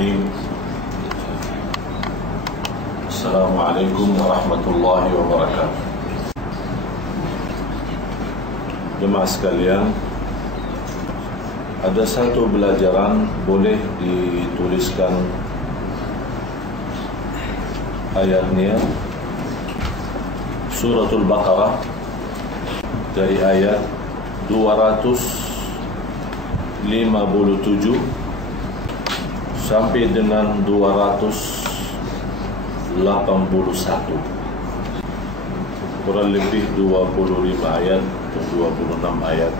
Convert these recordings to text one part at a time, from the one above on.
Bismillahirrahmanirrahim. Assalamualaikum warahmatullahi wabarakatuh. Jemaah sekalian, ada satu pelajaran boleh dituliskan ayatnya. Suratul Baqarah dari ayat 257 sampai dengan 281, kurang lebih 25 ayat atau 26 ayat.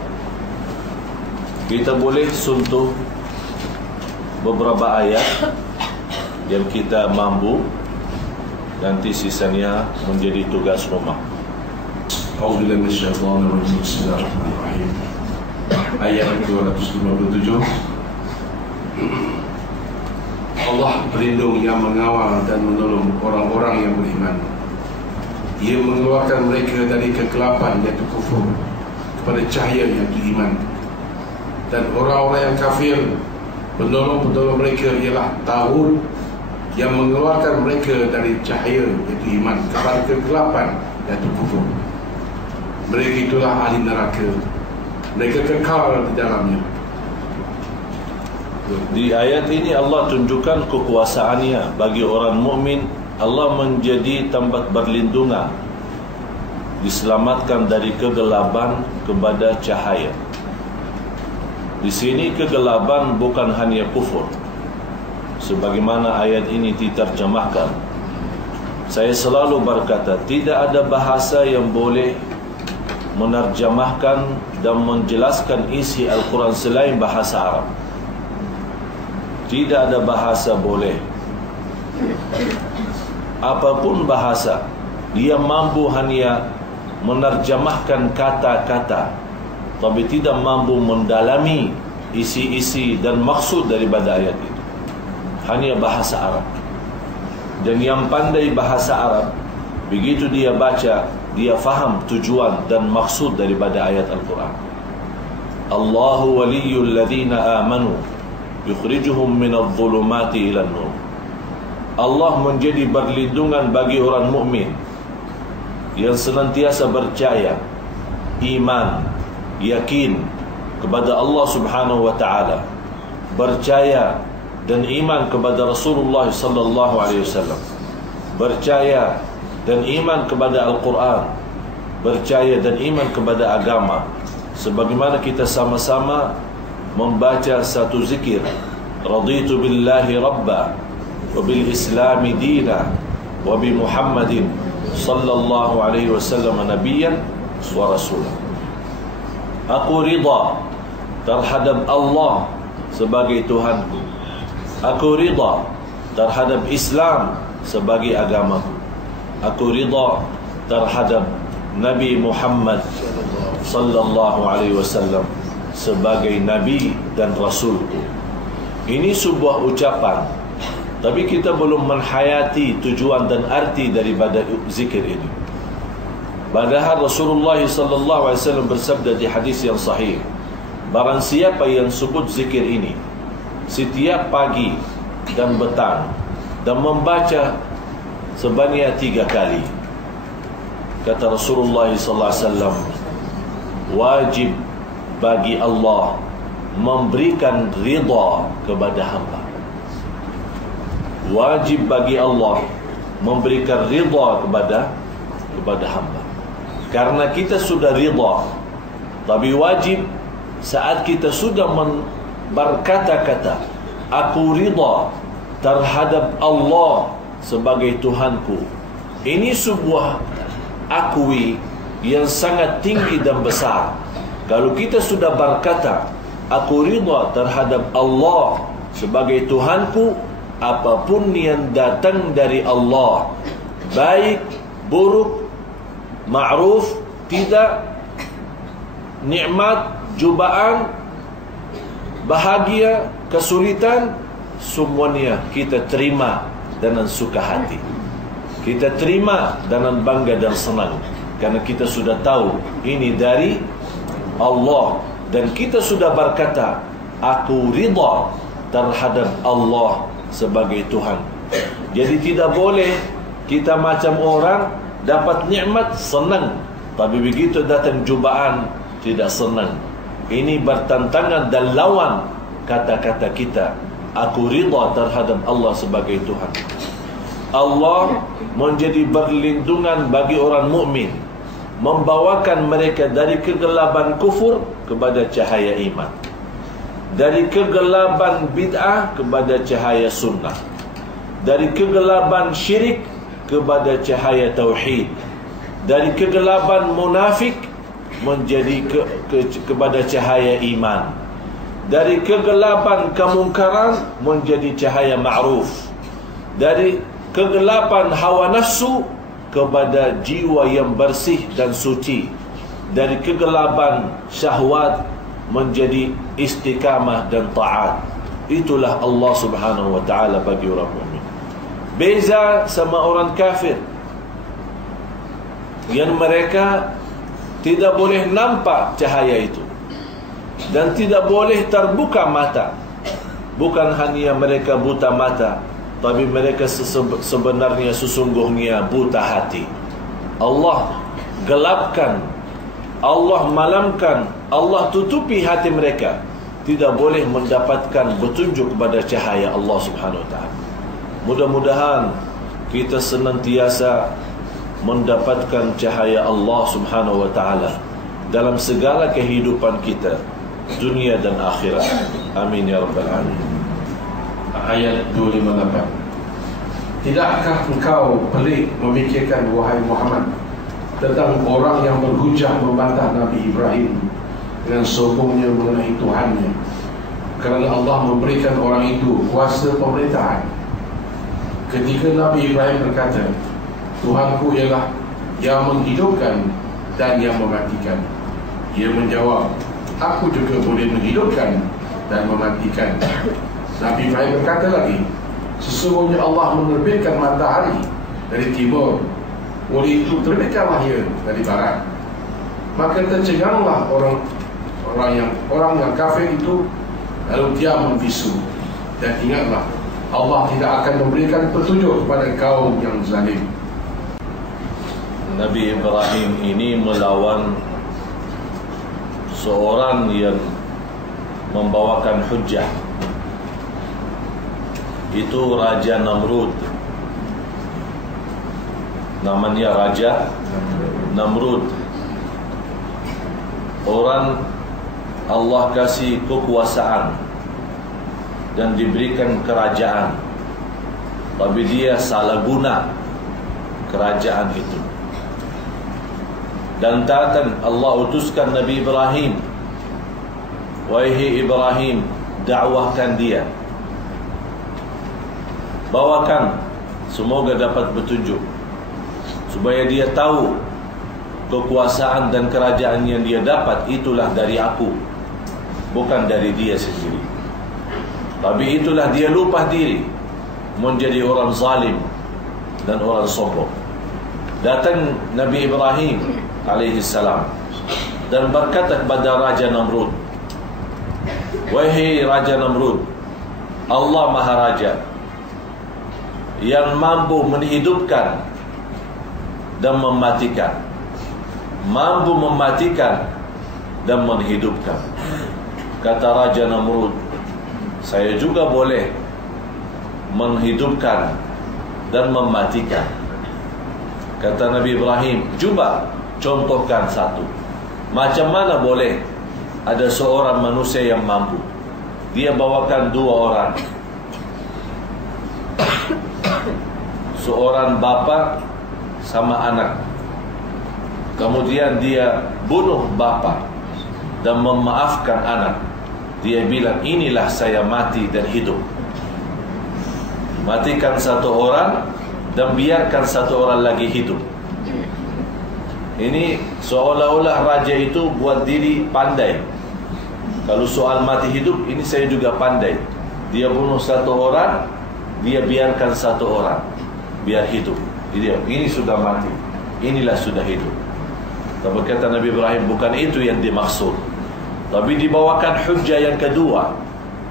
Kita boleh suntuh beberapa ayat yang kita mampu, nanti sisanya menjadi tugas rumah. A'udzubillahi minasyaitonir rajim. Bismillahirrahmanirrahim. Ayat 257. Allah berlindung yang mengawal dan menolong orang-orang yang beriman. Ia mengeluarkan mereka dari kegelapan yaitu kufur kepada cahaya yaitu iman. Dan orang-orang yang kafir, penolong-penolong mereka ialah Taghut yang mengeluarkan mereka dari cahaya yaitu iman kepada kegelapan yaitu kufur. Mereka itulah ahli neraka, mereka kekal di dalamnya. Di ayat ini Allah tunjukkan kekuasaannya bagi orang mukmin. Allah menjadi tempat berlindungan, diselamatkan dari kegelapan kepada cahaya. Di sini kegelapan bukan hanya kufur, sebagaimana ayat ini diterjemahkan. Saya selalu berkata, tidak ada bahasa yang boleh menerjemahkan dan menjelaskan isi Al-Quran selain bahasa Arab. Tidak ada bahasa boleh. Apapun bahasa, dia mampu hanya menerjemahkan kata-kata, tapi tidak mampu mendalami isi-isi dan maksud daripada ayat itu. Hanya bahasa Arab. Dan yang pandai bahasa Arab, begitu dia baca, dia faham tujuan dan maksud daripada ayat Al-Quran. Allahu waliyul ladzina amanu yukhrijuhum minadh dhulumati ilan nur. Allah menjadi berlindungan bagi orang mukmin yang senantiasa percaya, iman, yakin kepada Allah Subhanahu wa taala, percaya dan iman kepada Rasulullah sallallahu alaihi wasallam, percaya dan iman kepada Al-Quran, percaya dan iman kepada agama. Sebagaimana kita sama-sama membaca satu zikir, raditu billahi rabba wa bil islami dina wa bi Muhammadin sallallahu alaihi wasallam nabiyyan wa rasulah. Aku rida terhadap Allah sebagai Tuhanku. Aku rida terhadap Islam sebagai agamaku. Aku rida terhadap Nabi Muhammad sallallahu alaihi wasallam sebagai Nabi dan Rasulku. Ini sebuah ucapan, tapi kita belum menghayati tujuan dan arti daripada zikir ini. Padahal Rasulullah sallallahu alaihi wasallam bersabda di hadis yang sahih, barang siapa yang sebut zikir ini setiap pagi dan petang dan membaca sebanyak 3 kali, kata Rasulullah sallallahu alaihi wasallam, wajib bagi Allah memberikan ridha kepada hamba. Wajib bagi Allah memberikan ridha kepada hamba. Karena kita sudah ridha, tapi wajib saat kita sudah berkata-kata, aku ridha terhadap Allah sebagai Tuhanku. Ini sebuah akui yang sangat tinggi dan besar. Kalau kita sudah berkata, aku ridha terhadap Allah sebagai Tuhanku, apapun yang datang dari Allah, baik, buruk, ma'ruf, tidak, nikmat, cubaan, bahagia, kesulitan, semuanya kita terima dengan suka hati. Kita terima dengan bangga dan senang, karena kita sudah tahu ini dari Allah. Dan kita sudah berkata, aku ridha terhadap Allah sebagai Tuhan. Jadi tidak boleh kita macam orang dapat nikmat senang, tapi begitu datang cubaan tidak senang. Ini bertentangan dan lawan kata-kata kita, aku ridha terhadap Allah sebagai Tuhan. Allah menjadi berlindungan bagi orang mukmin, membawakan mereka dari kegelapan kufur kepada cahaya iman, dari kegelapan bid'ah kepada cahaya sunnah, dari kegelapan syirik kepada cahaya tauhid, dari kegelapan munafik menjadi kepada cahaya iman, dari kegelapan kemungkaran menjadi cahaya ma'ruf, dari kegelapan hawa nafsu kepada jiwa yang bersih dan suci, dari kegelapan syahwat menjadi istiqamah dan taat. Itulah Allah Subhanahu wa ta'ala bagi orang mukmin. Beza sama orang kafir yang mereka tidak boleh nampak cahaya itu dan tidak boleh terbuka mata. Bukan hanya mereka buta mata, tapi mereka sebenarnya sesungguhnya buta hati. Allah gelapkan, Allah malamkan, Allah tutupi hati mereka, tidak boleh mendapatkan petunjuk kepada cahaya Allah Subhanahu wa ta'ala. Mudah-mudahan kita senantiasa mendapatkan cahaya Allah Subhanahu wa ta'ala dalam segala kehidupan kita, dunia dan akhirat. Amin ya rabbal alamin. Ayat 258. Tidakkah engkau pelik memikirkan, wahai Muhammad, tentang orang yang berhujah membantah Nabi Ibrahim dengan sombongnya mengenai Tuhannya, kerana Allah memberikan orang itu kuasa pemerintahan. Ketika Nabi Ibrahim berkata, Tuhanku ialah yang menghidupkan dan yang mematikan, ia menjawab, aku juga boleh menghidupkan dan mematikan. Nabi Ibrahim berkata lagi, sesungguhnya Allah menerbitkan matahari dari timur, oleh itu terbitkanlah ia dari barat. Maka tercenganglah orang yang kafir itu, lalu dia membisu. Dan ingatlah, Allah tidak akan memberikan petunjuk kepada kaum yang zalim. Nabi Ibrahim ini melawan seorang yang membawakan hujjah. Itu Raja Namrud. Namanya Raja Namrud. Orang Allah kasih kekuasaan dan diberikan kerajaan, tapi dia salah guna kerajaan itu. Dan datang Allah utuskan Nabi Ibrahim, wahai Ibrahim, dakwahkan dia, bawakan, semoga dapat petunjuk, supaya dia tahu kekuasaan dan kerajaan yang dia dapat itulah dari aku, bukan dari dia sendiri. Tapi itulah dia lupa diri, menjadi orang zalim dan orang sombong. Datang Nabi Ibrahim alaihi salam dan berkata kepada Raja Namrud, wahai Raja Namrud, Allah Maharaja yang mampu menghidupkan dan mematikan, mampu mematikan dan menghidupkan. Kata Raja Namrud, saya juga boleh menghidupkan dan mematikan. Kata Nabi Ibrahim, cuba contohkan satu. Macam mana boleh ada seorang manusia yang mampu? Dia bawakan dua orang, seorang bapa sama anak. Kemudian dia bunuh bapa dan memaafkan anak. Dia bilang, inilah saya mati dan hidup. Matikan satu orang dan biarkan satu orang lagi hidup. Ini seolah-olah raja itu buat diri pandai. Kalau soal mati hidup, ini saya juga pandai. Dia bunuh satu orang, dia biarkan satu orang biar hidup. Ini sudah mati, inilah sudah hidup. Tapi kata Nabi Ibrahim, bukan itu yang dimaksud. Tapi dibawakan hujjah yang kedua.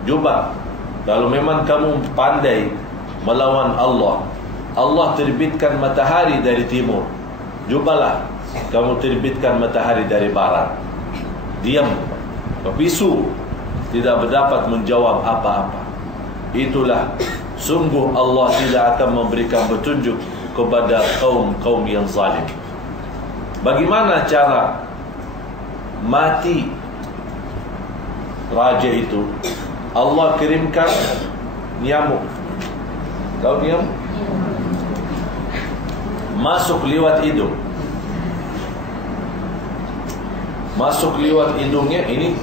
Coba Kalau memang kamu pandai melawan Allah, Allah terbitkan matahari dari timur, cubalah kamu terbitkan matahari dari barat. Diam, berbisu, tidak berdapat menjawab apa-apa. Itulah sungguh Allah tidak akan memberikan petunjuk kepada kaum-kaum yang zalim. Bagaimana cara mati raja itu? Allah kirimkan nyamuk. Tahu nyamuk? Masuk lewat hidung. Masuk lewat hidungnya. Ini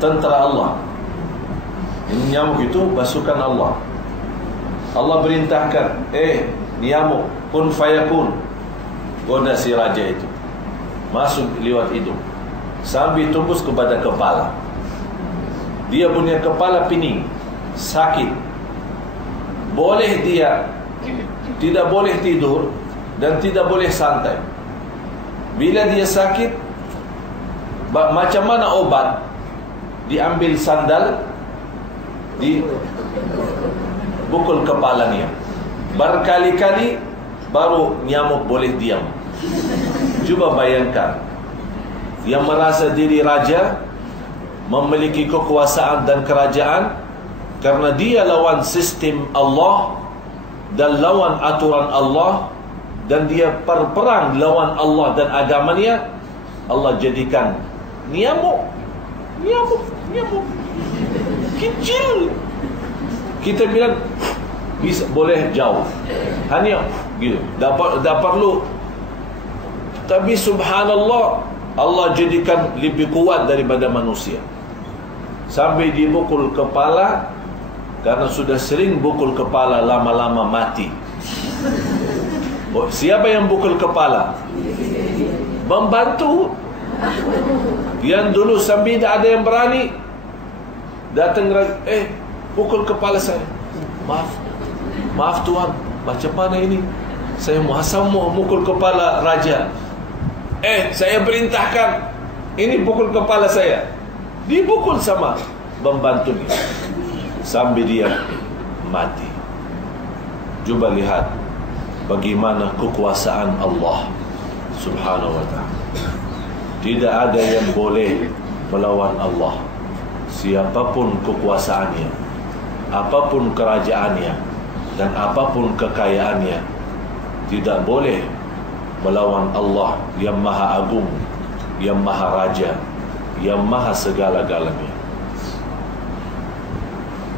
tentera Allah. Ini nyamuk itu pasukan Allah. Allah perintahkan, nyamuk kun fayakun, goda si raja itu, masuk lewat hidung sambil tembus kepada kepala. Dia punya kepala pening, sakit. Boleh dia tidak boleh tidur dan tidak boleh santai. Bila dia sakit, macam mana obat? Diambil sandal, dipukul kepalanya berkali-kali, baru nyamuk boleh diam. Cuba bayangkan, yang merasa diri raja, memiliki kekuasaan dan kerajaan, karena dia lawan sistem Allah dan lawan aturan Allah, dan dia berperang lawan Allah dan agamanya, Allah jadikan nyamuk kecil. Kita bilang bisa, boleh jauh, hanya gitu, tak perlu. Tapi subhanallah, Allah jadikan lebih kuat daripada manusia. Sampai dipukul kepala, karena sudah sering pukul kepala, lama-lama mati. Siapa yang pukul kepala? Membantu. Yang dulu sambil tak ada yang berani datang, pukul kepala saya. Maaf Tuhan, macam mana ini? Saya mau mukul kepala raja. Saya perintahkan, ini pukul kepala saya. Dipukul sama membantunya sampai dia mati. Cuba lihat bagaimana kekuasaan Allah subhanahu wa ta'ala. Tidak ada yang boleh melawan Allah. Siapapun kekuasaannya, apapun kerajaannya, dan apapun kekayaannya, tidak boleh melawan Allah yang maha agung, yang maha raja, yang maha segala-galanya.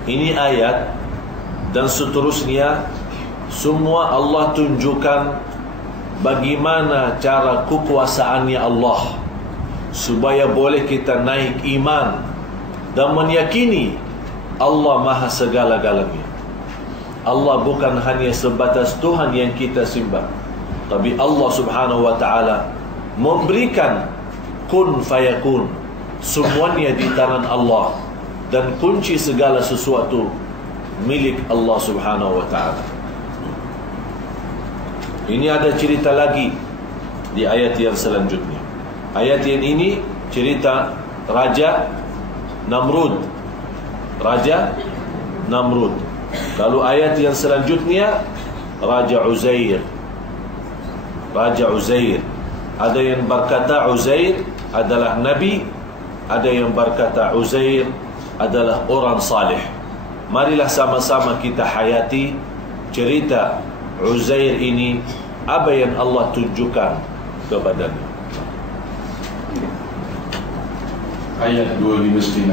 Ini ayat dan seterusnya, semua Allah tunjukkan bagaimana cara kekuasaannya Allah, supaya boleh kita naik iman dan meyakini Allah maha segala-galanya. Allah bukan hanya sebatas Tuhan yang kita sembah, tapi Allah subhanahu wa ta'ala memberikan kun fayakun, semuanya di tangan Allah, dan kunci segala sesuatu milik Allah subhanahu wa ta'ala. Ini ada cerita lagi di ayat yang selanjutnya. Ayat yang ini cerita Raja Namrud. Raja Namrud. Kalau ayat yang selanjutnya Raja Uzair. Raja Uzair. Ada yang berkata Uzair adalah Nabi, ada yang berkata Uzair adalah orang salih. Marilah sama-sama kita hayati cerita Uzair ini, apa yang Allah tunjukkan kepadanya. Ayat 259.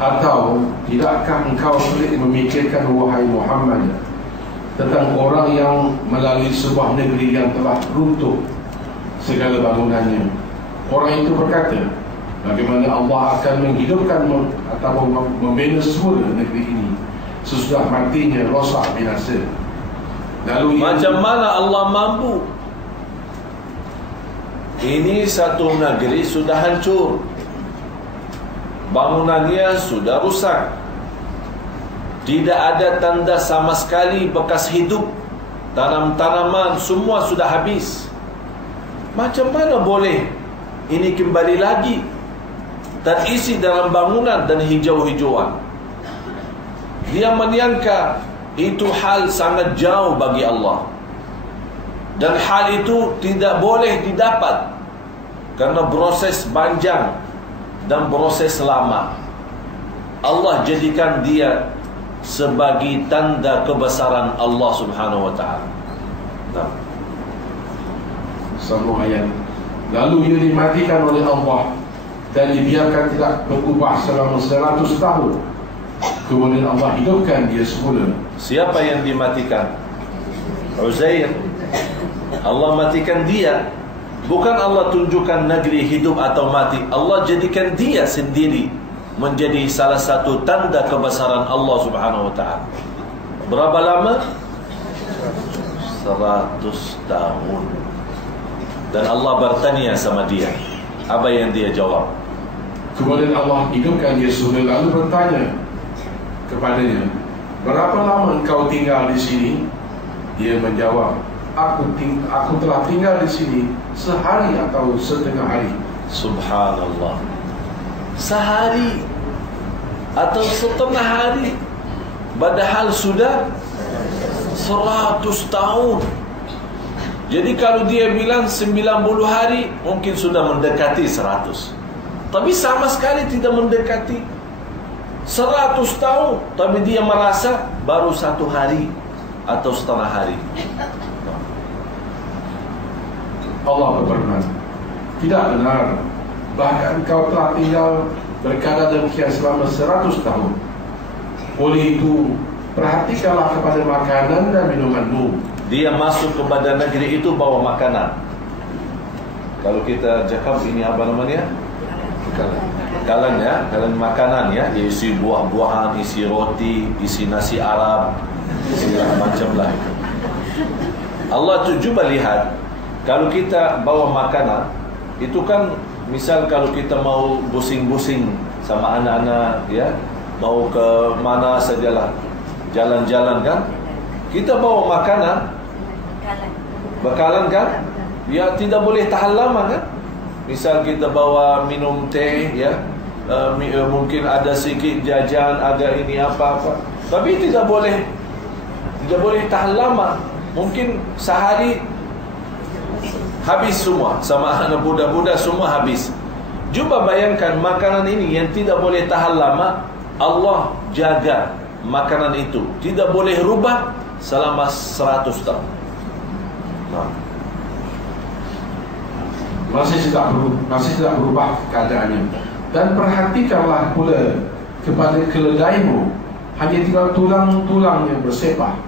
Atau tidakkah engkau sulit memikirkan, wahai Muhammad, tentang orang yang melalui sebuah negeri yang telah runtuh segala bangunannya. Orang itu berkata, bagaimana Allah akan menghidupkan atau membina semula negeri ini sesudah matinya rosak binasa. Lalu macam mana Allah mampu? Ini satu negeri sudah hancur, bangunannya sudah rusak, tidak ada tanda sama sekali bekas hidup, tanam-tanaman semua sudah habis. Macam mana boleh ini kembali lagi terisi dalam bangunan dan hijau-hijauan? Dia menyangka itu hal sangat jauh bagi Allah, dan hal itu tidak boleh didapat karena proses panjang dan proses lama. Allah jadikan dia sebagai tanda kebesaran Allah Subhanahu wa taala. Sambung ayat. Lalu ia dimatikan oleh Allah dan dibiarkan tidak berubah selama 100 tahun. Kemudian Allah hidupkan dia semula. Siapa yang dimatikan? Uzair. Allah matikan dia. Bukan Allah tunjukkan negeri hidup atau mati. Allah jadikan dia sendiri menjadi salah satu tanda kebesaran Allah Subhanahu wa taala. Berapa lama? 100 tahun. Dan Allah bertanya sama dia. Apa yang dia jawab? Kemudian Allah hidupkan dia semula, lalu bertanya kepadanya, berapa lama engkau tinggal di sini? Dia menjawab, aku telah tinggal di sini sehari atau setengah hari. Subhanallah. Sehari atau setengah hari, padahal sudah 100 tahun. Jadi kalau dia bilang 90 hari, mungkin sudah mendekati 100. Tapi sama sekali tidak mendekati 100 tahun. Tapi dia merasa baru 1 hari atau setengah hari. Allah berfirman, tidak benar, bahkan kau telah tinggal berkala demikian selama 100 tahun. Oleh itu, perhatikanlah kepada makanan dan minumanmu. Dia masuk kepada negeri itu bawa makanan. Kalau kita cakap ini apa namanya? Bekalan ya, bekalan makanan ya. Dia isi buah-buahan, isi roti, isi nasi Arab, segala macam lah. Allah tu cuba lihat, kalau kita bawa makanan, itu kan misal kalau kita mau busing-busing sama anak-anak ya, mau ke mana sajalah, jalan-jalan kan, kita bawa makanan, bekalan kan, ya tidak boleh tahan lama kan. Misal kita bawa minum teh ya, mungkin ada sedikit jajan, ada ini apa-apa, tapi tidak boleh tahan lama. Mungkin sehari habis semua, sama anak budak-budak semua habis. Cuba bayangkan makanan ini yang tidak boleh tahan lama, Allah jaga makanan itu tidak boleh rubah selama 100 tahun. Masih tidak berubah keadaannya. Dan perhatikanlah pula kepada keledaimu, hanya tinggal tulang-tulang yang bersepah.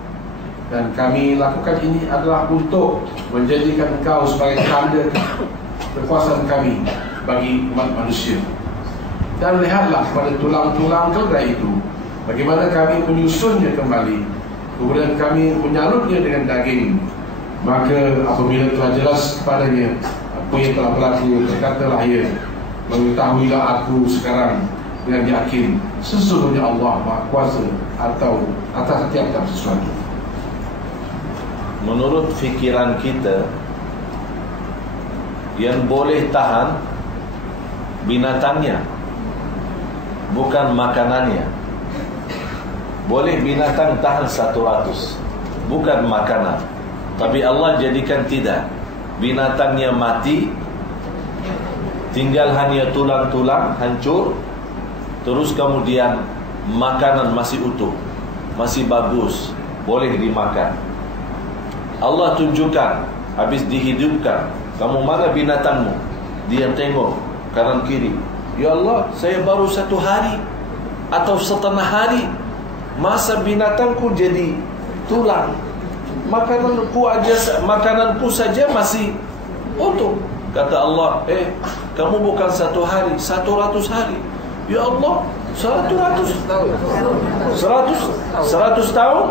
Dan kami lakukan ini adalah untuk menjadikan engkau sebagai tanda kekuasaan kami bagi umat manusia. Dan lihatlah kepada tulang-tulang keledai itu, bagaimana kami menyusunnya kembali, kemudian kami menyalutnya dengan daging. Maka apabila telah jelas kepadanya apa yang telah berlaku, berkatalah ia, mengetahuilah aku sekarang dengan yakin sesungguhnya Allah Maha Kuasa atau atas tiap-tiap sesuatu. Menurut fikiran kita, yang boleh tahan binatangnya, bukan makanannya. Boleh binatang tahan 100, bukan makanan. Tapi Allah jadikan tidak. Binatangnya mati, tinggal hanya tulang-tulang hancur, terus kemudian makanan masih utuh, masih bagus, boleh dimakan. Allah tunjukkan, habis dihidupkan, kamu mana binatangmu? Dia tengok kanan kiri, ya Allah, saya baru 1 hari atau setengah hari, masa binatangku jadi tulang, makananku saja masih utuh. Kata Allah, kamu bukan 1 hari, 100 hari. Ya Allah, 100 tahun,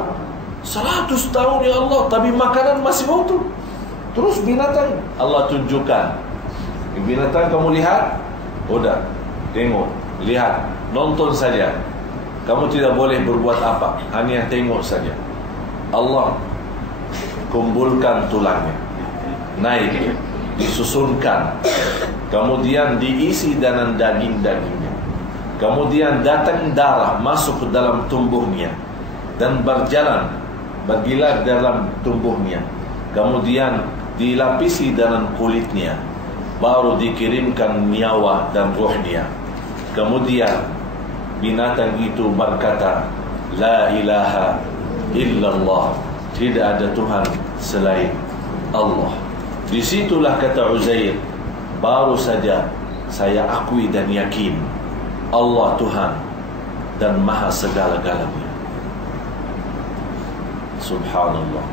100 tahun ya Allah, tapi makanan masih utuh. Terus binatang Allah tunjukkan, binatang kamu lihat, udah, tengok, lihat, nonton saja. Kamu tidak boleh berbuat apa, hanya tengok saja. Allah kumpulkan tulangnya, naik, disusunkan, kemudian diisi dengan daging-dagingnya. Kemudian datang darah masuk ke dalam tubuhnya dan berjalan, bergilar dalam tubuhnya. Kemudian dilapisi dengan kulitnya, baru dikirimkan nyawa dan ruhnya. Kemudian binatang itu berkata, La ilaha illallah, tidak ada Tuhan selain Allah. Disitulah kata Uzair, baru saja saya akui dan yakin Allah Tuhan dan Maha segala-galanya. Subhanallah.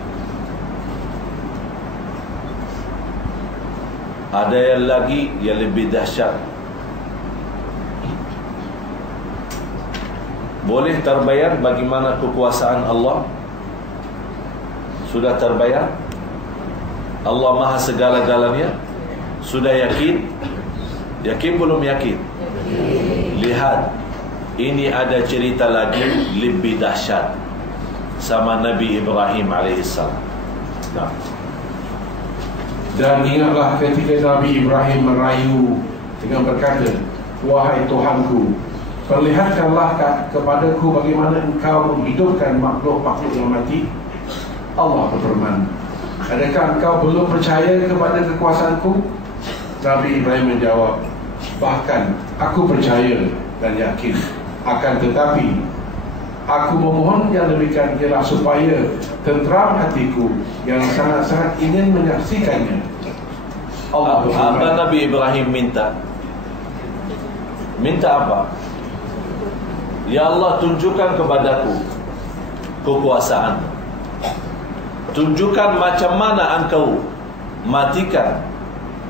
Ada yang lagi yang lebih dahsyat. Boleh terbayar bagaimana kekuasaan Allah? Sudah terbayar? Allah Maha segala-galanya? Sudah yakin? Yakin belum yakin? Lihat, ini ada cerita lagi lebih dahsyat sama Nabi Ibrahim alaihissalam. Nah. Dan ingatlah ketika Nabi Ibrahim merayu dengan berkata, Wahai Tuhanku, perlihatkanlah kepadaku bagaimana engkau menghidupkan makhluk-makhluk yang mati. Allah berfirman, adakah engkau belum percaya kepada kekuasaanku? Nabi Ibrahim menjawab, bahkan aku percaya dan yakin. Akan tetapi aku memohon yang demikian ialah supaya tenteram hatiku yang sangat-sangat ingin menyaksikannya. Allah berfirman, apa Nabi Ibrahim minta? Minta apa? Ya Allah, tunjukkan kepadaku kekuasaan. Tunjukkan macam mana engkau matikan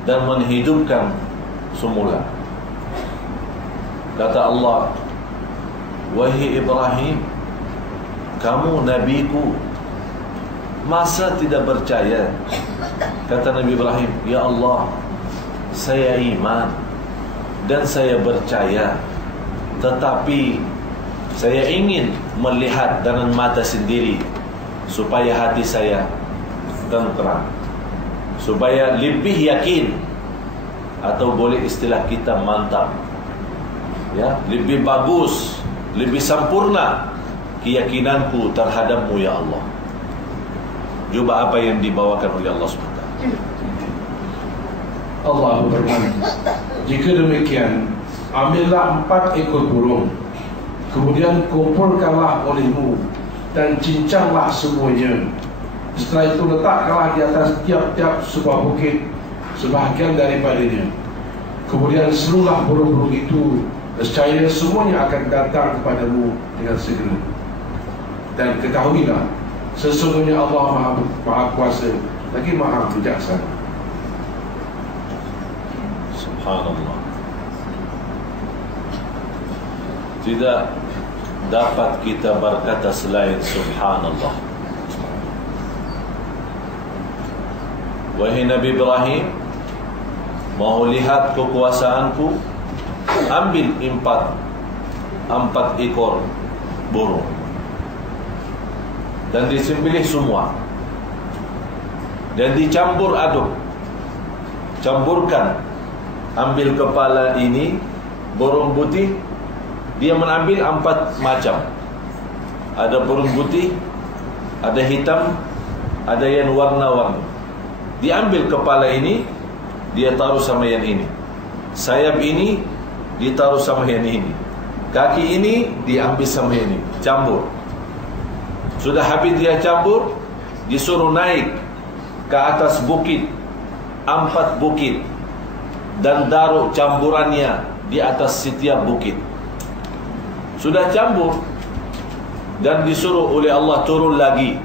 dan menghidupkan semula. Kata Allah, wahai Ibrahim, kamu nabiku, masa tidak percaya? Kata Nabi Ibrahim, ya Allah, saya iman dan saya percaya, tetapi saya ingin melihat dengan mata sendiri supaya hati saya tenteram, supaya lebih yakin, atau boleh istilah kita mantap, ya, lebih bagus, lebih sempurna keyakinanku terhadapmu ya Allah. Coba apa yang dibawakan oleh Allah SWT. Allah berfirman, jika demikian, ambillah 4 ekor burung, kemudian kumpulkanlah olehmu dan cincanglah semuanya. Setelah itu letakkanlah di atas tiap-tiap sebuah bukit sebahagian daripadanya. Kemudian serulah burung-burung itu, nescaya semuanya akan datang kepadamu dengan segera. Dan ketahuilah, sesungguhnya Allah Maha Kuasa lagi Maha Bijaksana. Subhanallah. Tidak dapat kita berkata selain Subhanallah. Wahai Nabi Ibrahim, mau lihat kekuasaanku? Ambil 4 ekor burung dan disembelih semua dan dicampur aduk. Campurkan, ambil kepala ini burung putih. Dia menambil 4 macam. Ada burung putih, ada hitam, ada yang warna-warni. Diambil kepala ini, dia taruh sama yang ini. Sayap ini ditaruh sama yang ini. Kaki ini diambil sama yang ini. Campur. Sudah habis dia campur, disuruh naik ke atas bukit, 4 bukit, dan taruh campurannya di atas setiap bukit. Sudah campur dan disuruh oleh Allah turun lagi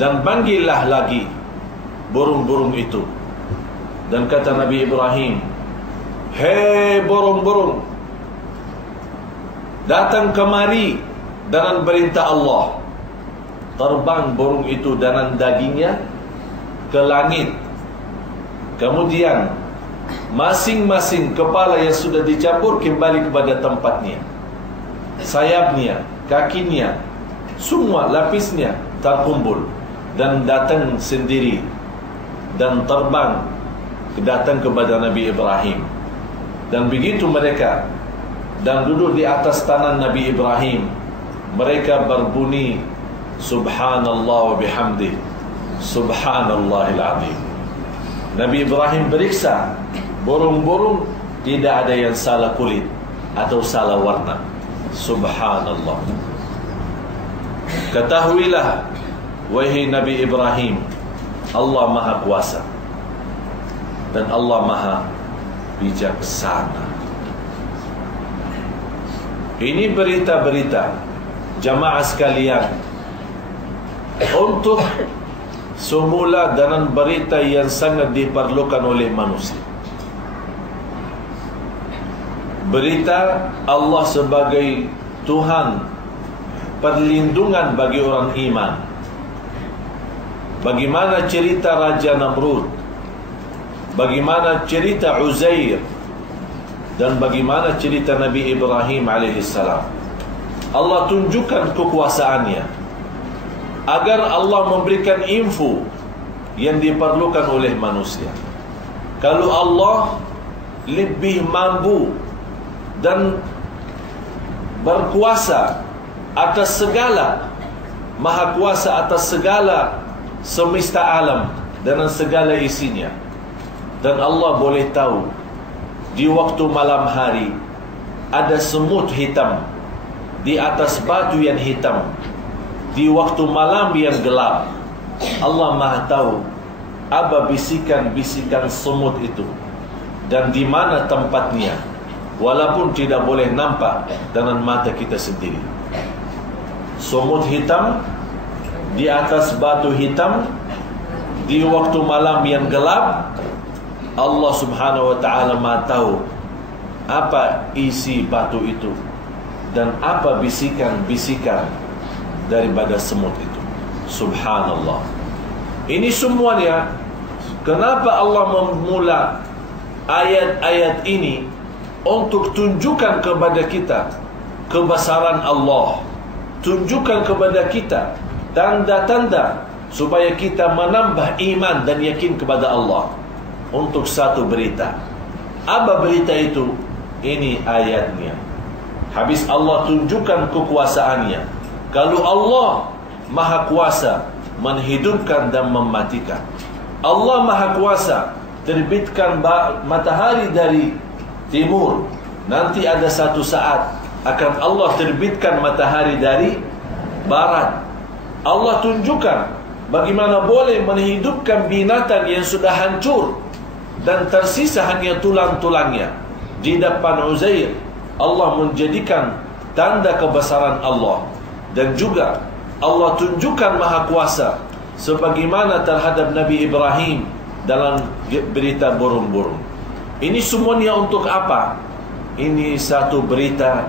dan panggillah lagi burung-burung itu. Dan kata Nabi Ibrahim, hei burung-burung, datang kemari dengan perintah Allah. Terbang burung itu dengan dagingnya ke langit. Kemudian masing-masing kepala yang sudah dicampur kembali kepada tempatnya. Sayapnya, kakinya, semua lapisnya terkumpul dan datang sendiri dan terbang datang kepada Nabi Ibrahim. Dan begitu mereka dan duduk di atas tanah Nabi Ibrahim, mereka berbunyi Subhanallah wa bihamdi Subhanallahil azim. Nabi Ibrahim beriksa burung-burung tidak ada yang salah kulit atau salah warna. Subhanallah. Ketahuilah wahai Nabi Ibrahim, Allah Maha Kuasa dan Allah Maha Bijaksana. Ini berita-berita jamaah sekalian untuk semula dan berita yang sangat diperlukan oleh manusia. Berita Allah sebagai Tuhan, perlindungan bagi orang iman. Bagaimana cerita Raja Namrud, bagaimana cerita Uzair, dan bagaimana cerita Nabi Ibrahim alaihissalam. Allah tunjukkan kekuasaannya agar Allah memberikan info yang diperlukan oleh manusia. Kalau Allah lebih mampu dan berkuasa atas segala, maha kuasa atas segala semesta alam dan segala isinya, dan Allah boleh tahu di waktu malam hari ada semut hitam di atas batu yang hitam, di waktu malam yang gelap. Allah Maha tahu apa bisikan-bisikan semut itu dan di mana tempatnya, walaupun tidak boleh nampak dengan mata kita sendiri. Semut hitam di atas batu hitam di waktu malam yang gelap. Allah Subhanahu wa ta'ala Maha tahu apa isi batu itu dan apa bisikan-bisikan daripada semut itu. Subhanallah. Ini semuanya, kenapa Allah memula ayat-ayat ini untuk tunjukkan kepada kita kebesaran Allah, tunjukkan kepada kita tanda-tanda supaya kita menambah iman dan yakin kepada Allah. Untuk satu berita. Apa berita itu? Ini ayatnya. Habis Allah tunjukkan kekuasaannya. Kalau Allah Maha Kuasa menghidupkan dan mematikan, Allah Maha Kuasa terbitkan matahari dari timur, nanti ada satu saat akan Allah terbitkan matahari dari barat. Allah tunjukkan bagaimana boleh menghidupkan binatang yang sudah hancur dan tersisa hanya tulang-tulangnya. Di depan Uzair, Allah menjadikan tanda kebesaran Allah. Dan juga Allah tunjukkan Maha Kuasa sebagaimana terhadap Nabi Ibrahim dalam berita burung-burung. Ini semuanya untuk apa? Ini satu berita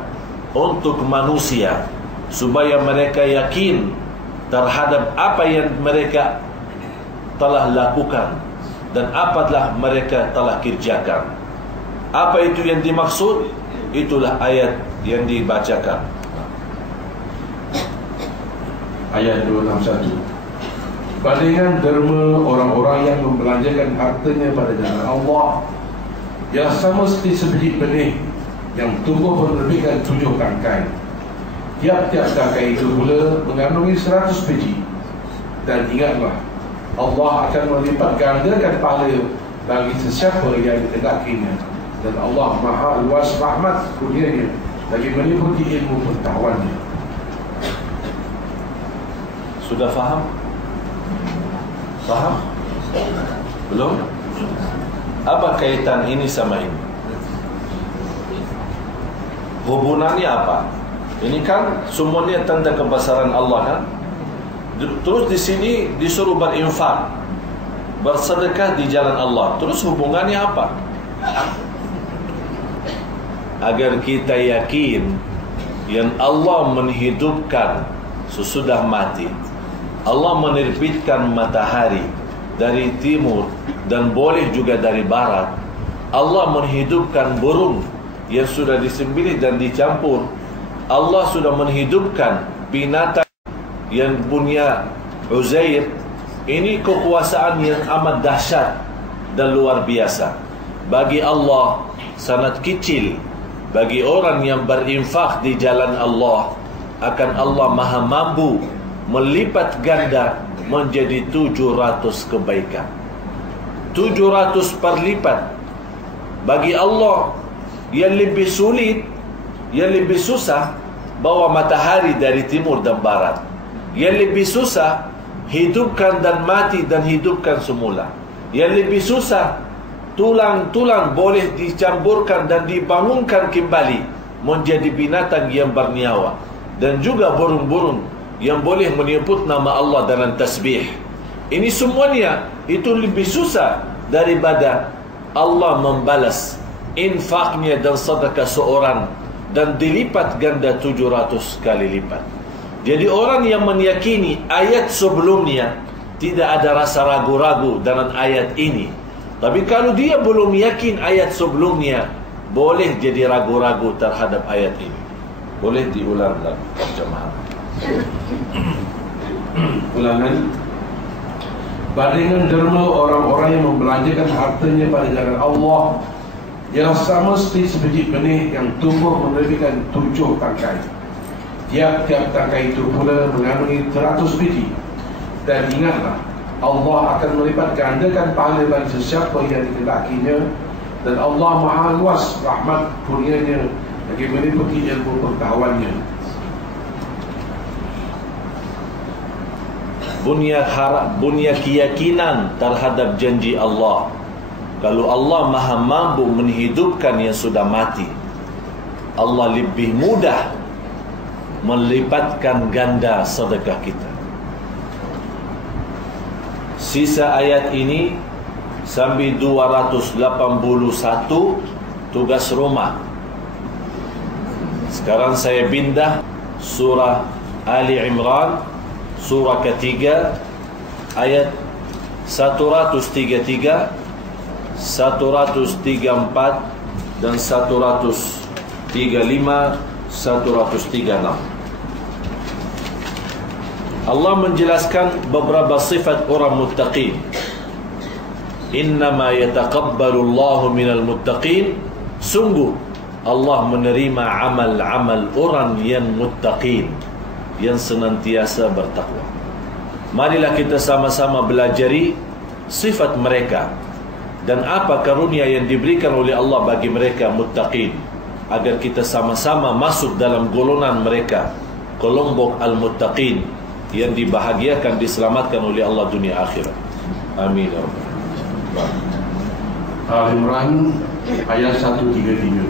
untuk manusia, supaya mereka yakin terhadap apa yang mereka telah lakukan dan apalah mereka telah kerjakan. Apa itu yang dimaksud? Itulah ayat yang dibacakan. Ayat 261. Bandingan derma orang-orang yang membelanjakan hartanya pada jalan Allah, yang sama seperti sebiji benih yang tumbuh menerbitkan 7 tangkai. Tiap-tiap tangkai itu pula mengandungi 100 biji. Dan ingatlah, Allah akan melipat gandakan pahala bagi sesiapa yang dikehendakinya. Dan Allah Maha luas rahmat kurnianya bagi meliputi ilmu pengetahuannya. Sudah faham? Faham? Belum? Apa kaitan ini sama ini? Hubungannya apa? Ini kan semuanya tanda kebesaran Allah kan? Terus di sini disuruh berinfak, bersedekah di jalan Allah. Terus hubungannya apa? Agar kita yakin yang Allah menghidupkan sesudah mati. Allah menerbitkan matahari dari timur dan boleh juga dari barat. Allah menghidupkan burung yang sudah disembelih dan dicampur. Allah sudah menghidupkan binatang yang punya Uzair. Ini kekuasaan yang amat dahsyat dan luar biasa. Bagi Allah sangat kecil bagi orang yang berinfak di jalan Allah, akan Allah Maha mampu melipat ganda menjadi 700 kebaikan. 700 perlipat. Bagi Allah yang lebih sulit, yang lebih susah bawa matahari dari timur dan barat. Yang lebih susah hidupkan dan mati dan hidupkan semula. Yang lebih susah tulang-tulang boleh dicamburkan dan dibangunkan kembali menjadi binatang yang bernyawa. Dan juga burung-burung yang boleh menyebut nama Allah dalam tasbih. Ini semuanya itu lebih susah daripada Allah membalas infaknya dan sedekah seorang dan dilipat ganda 700 kali lipat. Jadi orang yang meyakini ayat sebelumnya, tidak ada rasa ragu-ragu dalam ayat ini. Tapi kalau dia belum yakin ayat sebelumnya, boleh jadi ragu-ragu terhadap ayat ini. Boleh diulang lagi terjemahan. Ulangan. Bandingan derma orang-orang yang membelanjakan hartanya pada jalan Allah ialah sama seperti benih yang tumbuh menerbitkan 7 tangkai. Tiap-tiap tangkai itu pula mengandungi 100 biji. Dan ingatlah, Allah akan melipat gandakan pahala bagi sesiapa yang dikehendakinya, dan Allah Maha luas rahmat kurnianya bagi meliputi ilmu pengetahuannya. Bunya keyakinan terhadap janji Allah. Kalau Allah Maha mampu menghidupkan yang sudah mati, Allah lebih mudah melipatkan ganda sedekah kita. Sisa ayat ini sampai 281 tugas rumah. Sekarang saya pindah surah Ali Imran, surah ketiga, ayat 133, 134 dan 135, 136. Allah menjelaskan beberapa sifat orang muttaqin. Innama yataqabbalu Allahu minal muttaqin. Sungguh Allah menerima amal-amal orang yang muttaqin, yang senantiasa bertakwa. Marilah kita sama-sama belajari sifat mereka dan apa karunia yang diberikan oleh Allah bagi mereka muttaqin, agar kita sama-sama masuk dalam golongan mereka, kelompok al-muttaqin yang dibahagiakan, diselamatkan oleh Allah dunia akhirat. Amin. Al-Imran ayat 133.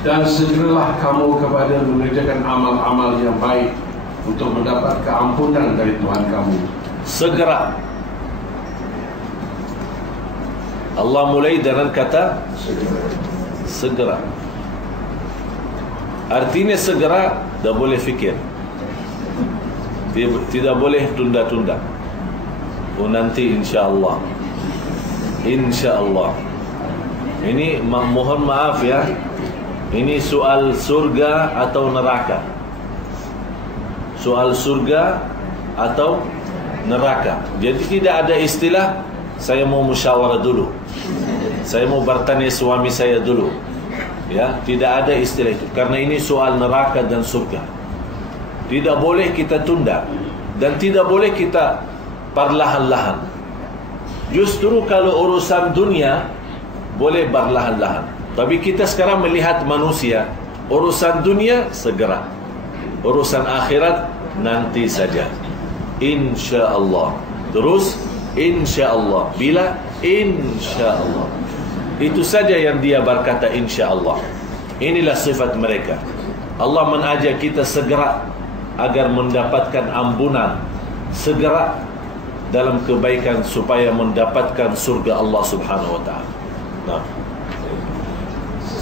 Dan segeralah kamu kepada mengerjakan amal-amal yang baik untuk mendapat keampunan dari Tuhan kamu. Segera. Allah mulai dengan kata segera. Artinya segera, tak boleh fikir, tidak boleh tunda-tunda. Oh nanti insya-Allah. Insya-Allah. Ini mohon maaf ya. Ini soal surga atau neraka. Soal surga atau neraka. Jadi tidak ada istilah saya mau musyawarah dulu, saya mau bertanya suami saya dulu. Ya, tidak ada istilah itu. Karena ini soal neraka dan surga. Tidak boleh kita tunda dan tidak boleh kita perlahan-lahan. Justru kalau urusan dunia boleh perlahan-lahan. Tapi kita sekarang melihat manusia, urusan dunia segera, urusan akhirat nanti saja. Insya-Allah. Terus insya-Allah. Bila insya-Allah. Itu saja yang dia berkata insya-Allah. Inilah sifat mereka. Allah mengajak kita segera agar mendapatkan ampunan, segera dalam kebaikan supaya mendapatkan surga Allah Subhanahu wa taala. Nah,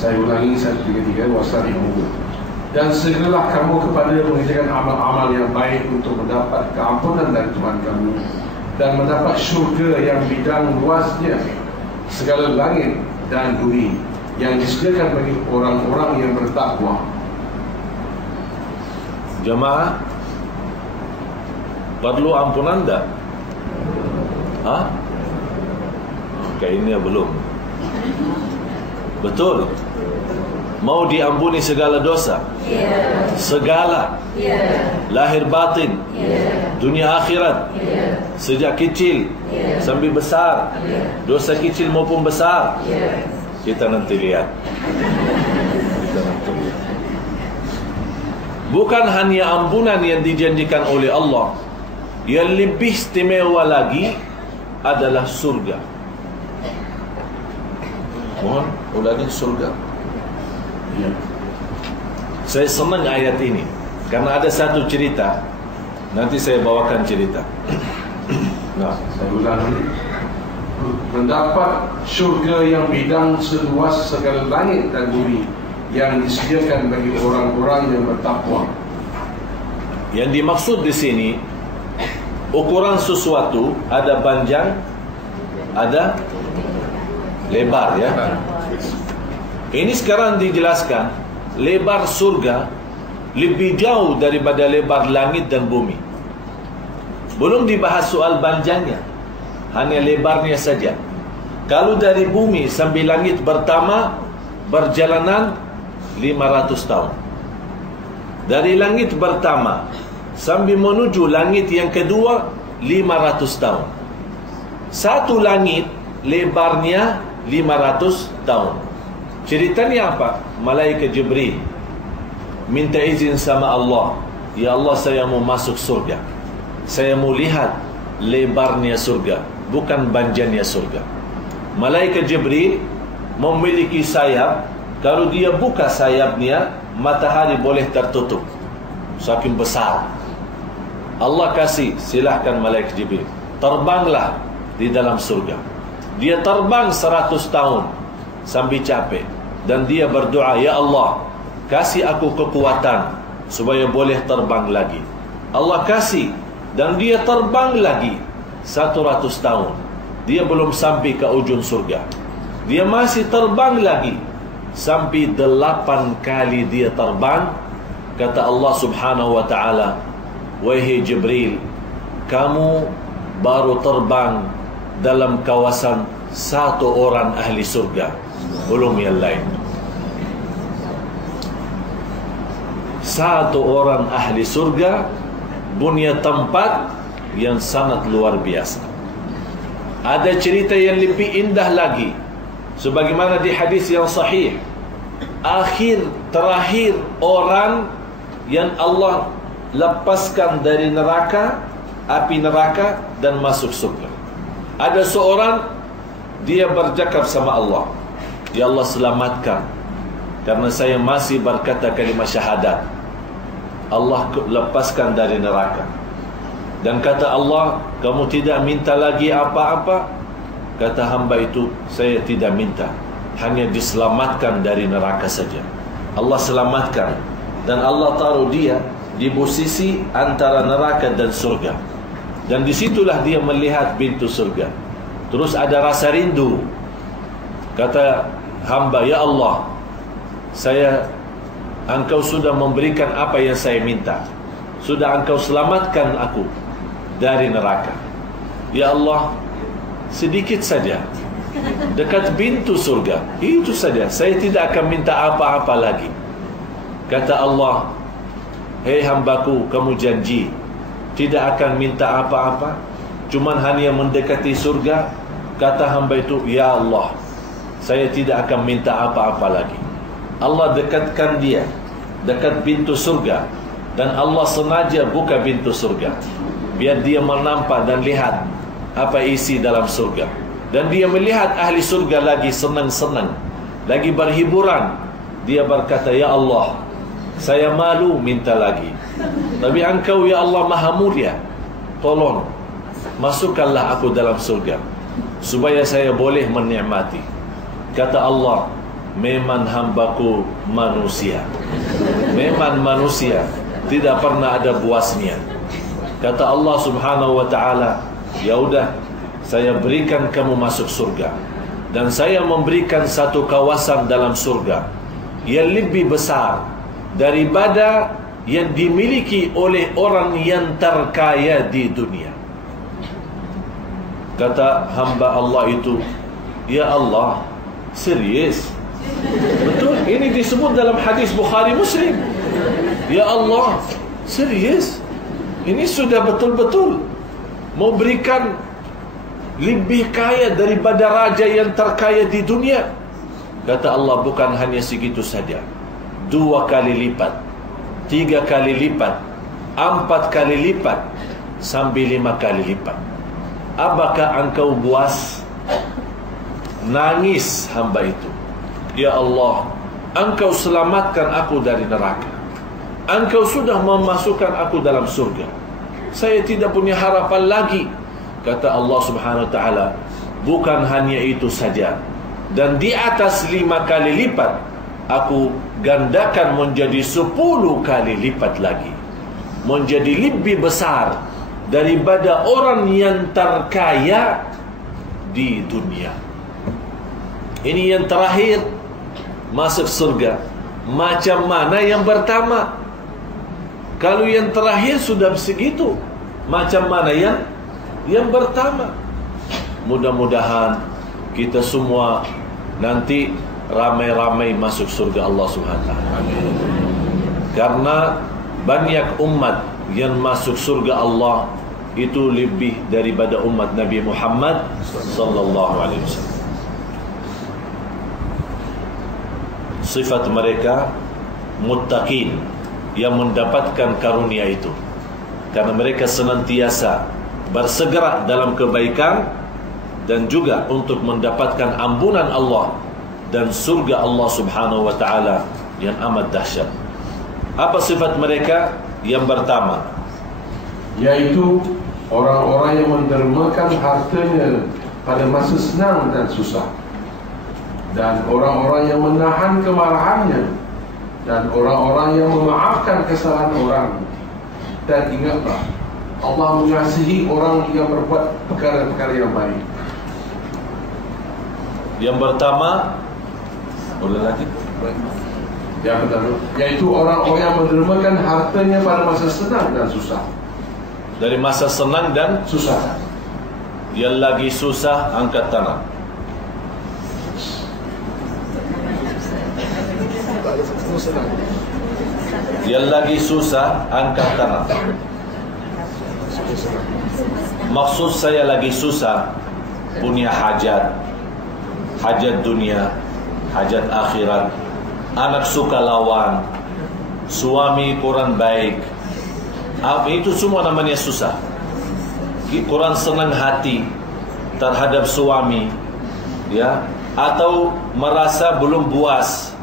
saya ulangi 133 wasari'u. Dan segeralah kamu kepada mengerjakan amal-amal yang baik untuk mendapat keampunan dari Tuhan kamu dan mendapat syurga yang bidang luasnya segala langit dan bumi yang disediakan bagi orang-orang yang bertakwa. Jemaah, perlu ampunan tak? Hah? Kayaknya belum. Betul. Mau diampuni segala dosa? Segala. Lahir batin, dunia akhirat, sejak kecil sampai besar, dosa kecil maupun besar. Kita nanti lihat. Bukan hanya ampunan yang dijanjikan oleh Allah, yang lebih istimewa lagi adalah surga. Mohon ulangi, surga. Saya senang ayat ini karena ada satu cerita. Nanti saya bawakan cerita. Nah, Saya ulangi. Mendapat syurga yang bidang seluas segala langit dan bumi, yang disediakan bagi orang-orang yang bertakwa. yang dimaksud di sini, ukuran sesuatu ada panjang, ada lebar, ya. Ini sekarang dijelaskan lebar surga lebih jauh daripada lebar langit dan bumi. Belum dibahas soal panjangnya, hanya lebarnya saja. Kalau dari bumi sampai langit pertama berjalanan 500 tahun. Dari langit pertama sampai menuju langit yang kedua 500 tahun. Satu langit lebarnya 500 tahun. Ceritanya apa? Malaikat Jibril minta izin sama Allah, ya Allah, saya mau masuk surga. Saya mau lihat lebarnya surga, bukan panjangnya surga. Malaikat Jibril memiliki sayap. Kalau dia buka sayapnya, matahari boleh tertutup, saking besar. Allah kasih, silahkan malaikat Jibril, terbanglah di dalam surga. Dia terbang 100 tahun sampai capek, dan dia berdoa, ya Allah, kasih aku kekuatan supaya boleh terbang lagi. Allah kasih, dan dia terbang lagi 100 tahun. Dia belum sampai ke ujung surga. Dia masih terbang lagi sampai 8 kali dia terbang. Kata Allah subhanahu wa ta'ala, wahai Jibril, kamu baru terbang dalam kawasan satu orang ahli surga, belum yang lain. Satu orang ahli surga punya tempat yang sangat luar biasa. Ada cerita yang lebih indah lagi, sebagaimana di hadis yang sahih, terakhir orang yang Allah lepaskan dari neraka, api neraka, dan masuk surga. Ada seorang, dia bercakap sama Allah, ya Allah, selamatkan, karena saya masih berkata kalimat syahadat. Allah lepaskan dari neraka. Dan kata Allah, kamu tidak minta lagi apa-apa? Kata hamba itu, saya tidak minta, hanya diselamatkan dari neraka saja. Allah selamatkan, dan Allah taruh dia di posisi antara neraka dan surga. Dan disitulah dia melihat pintu surga. Terus ada rasa rindu. Kata hamba, ya Allah, Engkau sudah memberikan apa yang saya minta. Sudah Engkau selamatkan aku dari neraka. Ya Allah, sedikit saja dekat pintu surga, itu saja, saya tidak akan minta apa-apa lagi. Kata Allah, hei hambaku, kamu janji tidak akan minta apa-apa, cuman hanya mendekati surga. Kata hamba itu, ya Allah, saya tidak akan minta apa-apa lagi. Allah dekatkan dia dekat pintu surga, dan Allah sengaja buka pintu surga biar dia menampak dan lihat apa isi dalam surga. Dan dia melihat ahli surga lagi senang-senang, lagi berhiburan. Dia berkata, ya Allah, saya malu minta lagi, tapi Engkau ya Allah maha mulia, tolong masukkanlah aku dalam surga supaya saya boleh menikmati. Kata Allah, memang hambaku manusia, memang manusia, tidak pernah ada puasnya. Kata Allah subhanahu wa ta'ala, ya udah, saya berikan kamu masuk surga, dan saya memberikan satu kawasan dalam surga yang lebih besar daripada yang dimiliki oleh orang yang terkaya di dunia. Kata hamba Allah itu, ya Allah, serius, Betul, ini disebut dalam hadis Bukhari Muslim. Ya Allah, serius? Ini sudah betul-betul mau berikan lebih kaya daripada raja yang terkaya di dunia. Kata Allah, bukan hanya segitu saja, 2 kali lipat, 3 kali lipat, 4 kali lipat, sampai 5 kali lipat. Apakah engkau puas? Nangis hamba itu. Ya Allah, engkau selamatkan aku dari neraka. Engkau sudah memasukkan aku dalam surga. Saya tidak punya harapan lagi. Kata Allah Subhanahu wa ta'ala, bukan hanya itu saja, dan di atas 5 kali lipat, aku gandakan menjadi 10 kali lipat lagi, menjadi lebih besar daripada orang yang terkaya di dunia. Ini yang terakhir masuk surga. Macam mana yang pertama? Kalau yang terakhir sudah segitu, macam mana yang pertama? Mudah-mudahan kita semua nanti ramai-ramai masuk surga Allah Subhanahu wa ta'ala. Karena banyak umat yang masuk surga Allah itu lebih daripada umat Nabi Muhammad sallallahu alaihi wasallam. Sifat mereka muttaqin, yang mendapatkan karunia itu karena mereka senantiasa bersegera dalam kebaikan dan juga untuk mendapatkan ampunan Allah dan surga Allah Subhanahu wa ta'ala yang amat dahsyat. Apa sifat mereka? Yang pertama, yaitu orang-orang yang mendermakan hartanya pada masa senang dan susah, dan orang-orang yang menahan kemarahannya, dan orang-orang yang memaafkan kesalahan orang. Dan ingatlah, Allah mengasihi orang yang berbuat perkara-perkara yang baik. Yang pertama, boleh lagi? Yang pertama, yaitu orang-orang yang mendermakan hartanya pada masa senang dan susah. Dari masa senang dan Susah. yang lagi susah, angkat tangan. Yang lagi susah, angkat tangan. Maksud saya lagi susah, punya hajat, hajat dunia, hajat akhirat, anak suka lawan, suami kurang baik, itu semua namanya susah. Kurang senang hati terhadap suami, ya, atau merasa belum puas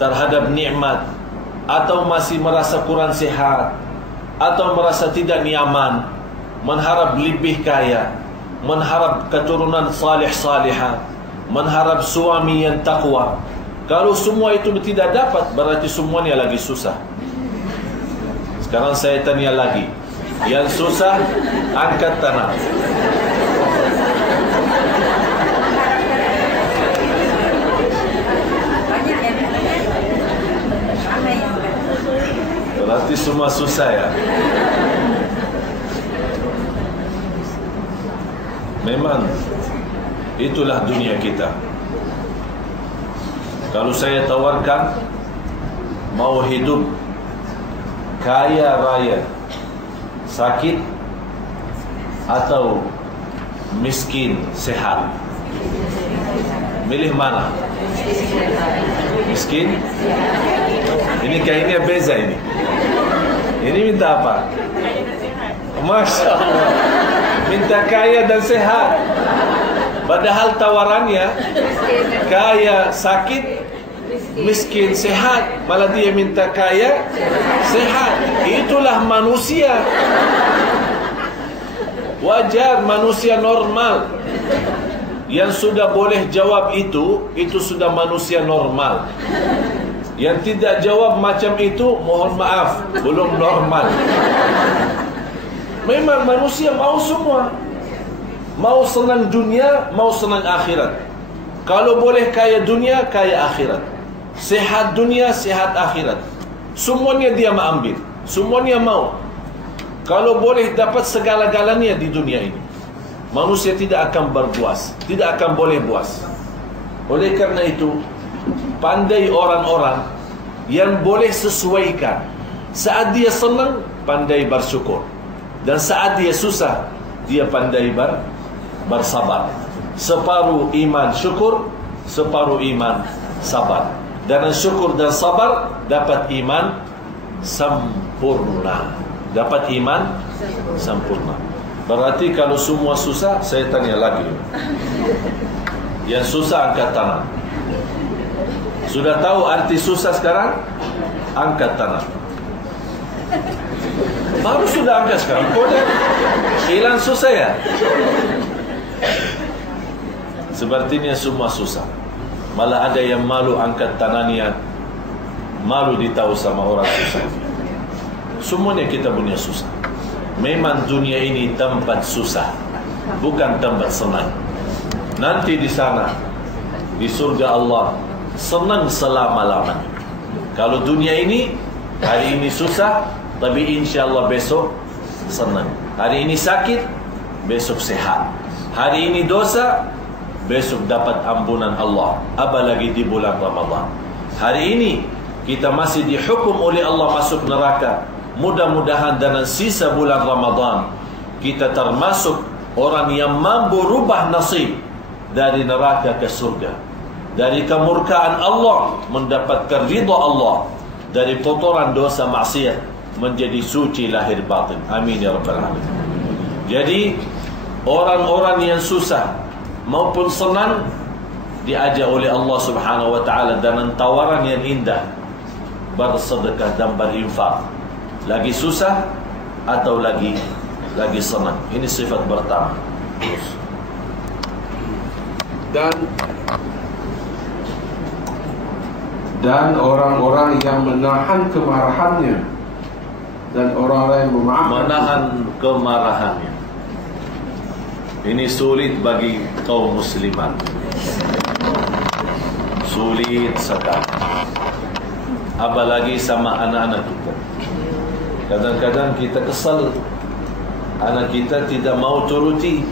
terhadap nikmat, atau masih merasa kurang sehat, atau merasa tidak nyaman, mengharap lebih kaya, mengharap keturunan salih-salihah, mengharap suami yang takwa. Kalau semua itu tidak dapat, berarti semuanya lagi susah. Sekarang saya tanya lagi, yang susah, angkat tangan. Berarti semua susah ya. Memang itulah dunia kita. Kalau saya tawarkan, mau hidup kaya raya, sakit, atau miskin sehat, milih mana? Miskin? Ini kayaknya beza ini. Ini minta apa? Masya Allah, minta kaya dan sehat. Padahal tawarannya kaya, sakit, miskin, sehat. Malah dia minta kaya, sehat. Itulah manusia. Wajar, manusia normal. Yang sudah boleh jawab itu sudah manusia normal. Yang tidak jawab macam itu, mohon maaf, belum normal. Memang manusia mau semua. Mau senang dunia, mau senang akhirat. Kalau boleh kaya dunia, kaya akhirat. Sehat dunia, sehat akhirat. Semuanya dia mau ambil, semuanya mau. Kalau boleh dapat segala-galanya di dunia ini, manusia tidak akan berpuas, tidak akan boleh puas. Oleh karena itu, Pandai orang-orang yang boleh sesuaikan. Saat dia senang, pandai bersyukur. Dan saat dia susah, dia pandai bersabar. Separuh iman syukur, separuh iman sabar. Dan syukur dan sabar dapat iman sempurna. Dapat iman sempurna. Berarti kalau semua susah, saya tanya lagi. Yang susah angkat tangan. Sudah tahu arti susah sekarang? Angkat tangan. Baru sudah angkat sekarang. Kode hilang susah ya? Sepertinya semua susah. Malah ada yang malu angkat tangannya, malu ditahu sama orang susah. Semuanya kita punya susah. Memang dunia ini tempat susah, bukan tempat senang. Nanti di sana, di surga Allah, senang selama-lamanya. Kalau dunia ini, hari ini susah, tapi insya Allah besok senang. Hari ini sakit, besok sehat. Hari ini dosa, besok dapat ampunan Allah. Apalagi di bulan Ramadan. Hari ini kita masih dihukum oleh Allah masuk neraka. Mudah-mudahan dalam sisa bulan Ramadan kita termasuk orang yang mampu rubah nasib dari neraka ke surga, dari kemurkaan Allah mendapatkan ridha Allah, dari kotoran dosa maksiat menjadi suci lahir batin. Amin ya rabbal alamin. Jadi orang-orang yang susah maupun senang diajak oleh Allah Subhanahu wa taala dengan tawaran yang indah, bersedekah dan berinfak. Lagi susah atau lagi senang. Ini sifat pertama. Dan orang-orang yang menahan kemarahannya dan orang-orang yang memaafkan. Menahan kemarahannya. Ini sulit bagi kaum muslimat. Sulit sekali. Apalagi sama anak-anak kita. Kadang-kadang kita kesal, anak kita tidak mau turuti.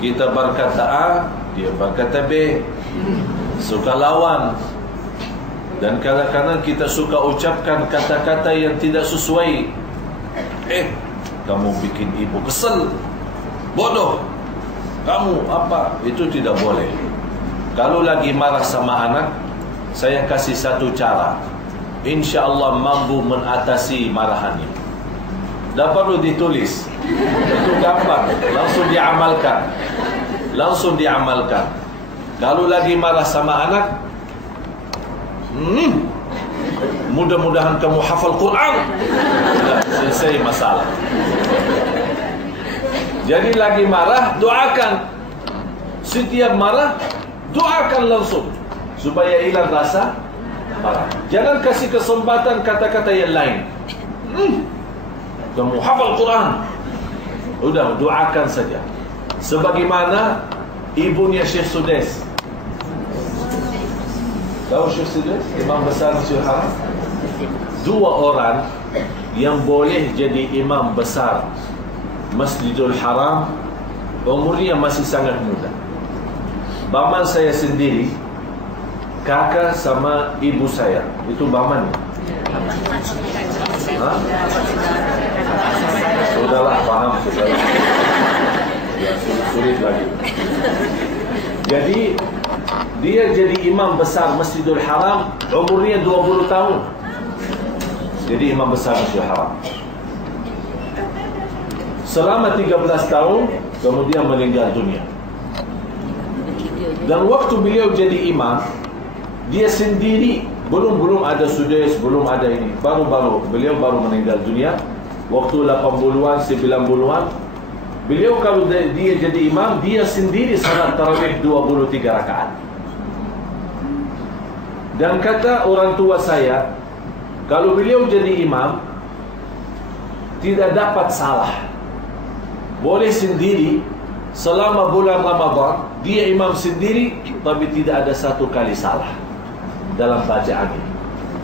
Kita berkata A, dia berkata B, suka lawan. Dan kadang-kadang kita suka ucapkan kata-kata yang tidak sesuai. Kamu bikin ibu kesal, bodoh, kamu apa? Itu tidak boleh. Kalau lagi marah sama anak, saya kasih satu cara, insya Allah mampu mengatasi marahannya. Tak perlu ditulis, itu gampang, langsung diamalkan. Kalau lagi marah sama anak, mudah-mudahan kamu hafal Quran, sudah selesai masalah. Jadi lagi marah, doakan. Setiap marah, doakan langsung supaya hilang rasa marah. Jangan kasih kesempatan kata-kata yang lain. Kamu hafal Quran, udah doakan saja. Sebagaimana ibunya Syekh Sudais. Tahu Syekh Sudais, imam besar Masjidil Haram? Dua orang yang boleh jadi imam besar Masjidil Haram, umurnya masih sangat muda. Baman saya sendiri, kakak sama ibu saya. Itu baman. Sudahlah, paham sudah. Sulit lagi. Jadi dia jadi imam besar Masjidil Haram, umurnya 20 tahun. Jadi imam besar Masjidil Haram. Selama 13 tahun kemudian meninggal dunia. Dan waktu beliau jadi imam, dia sendiri, belum ada Sudais, belum ada ini, beliau baru meninggal dunia. Waktu 80-an, 90-an, beliau kalau dia jadi imam, dia sendiri salat tarawih 23 rakaat. Dan kata orang tua saya, kalau beliau jadi imam, tidak dapat salah. Boleh sendiri, selama bulan Ramadan, dia imam sendiri, tapi tidak ada satu kali salah dalam bacaannya.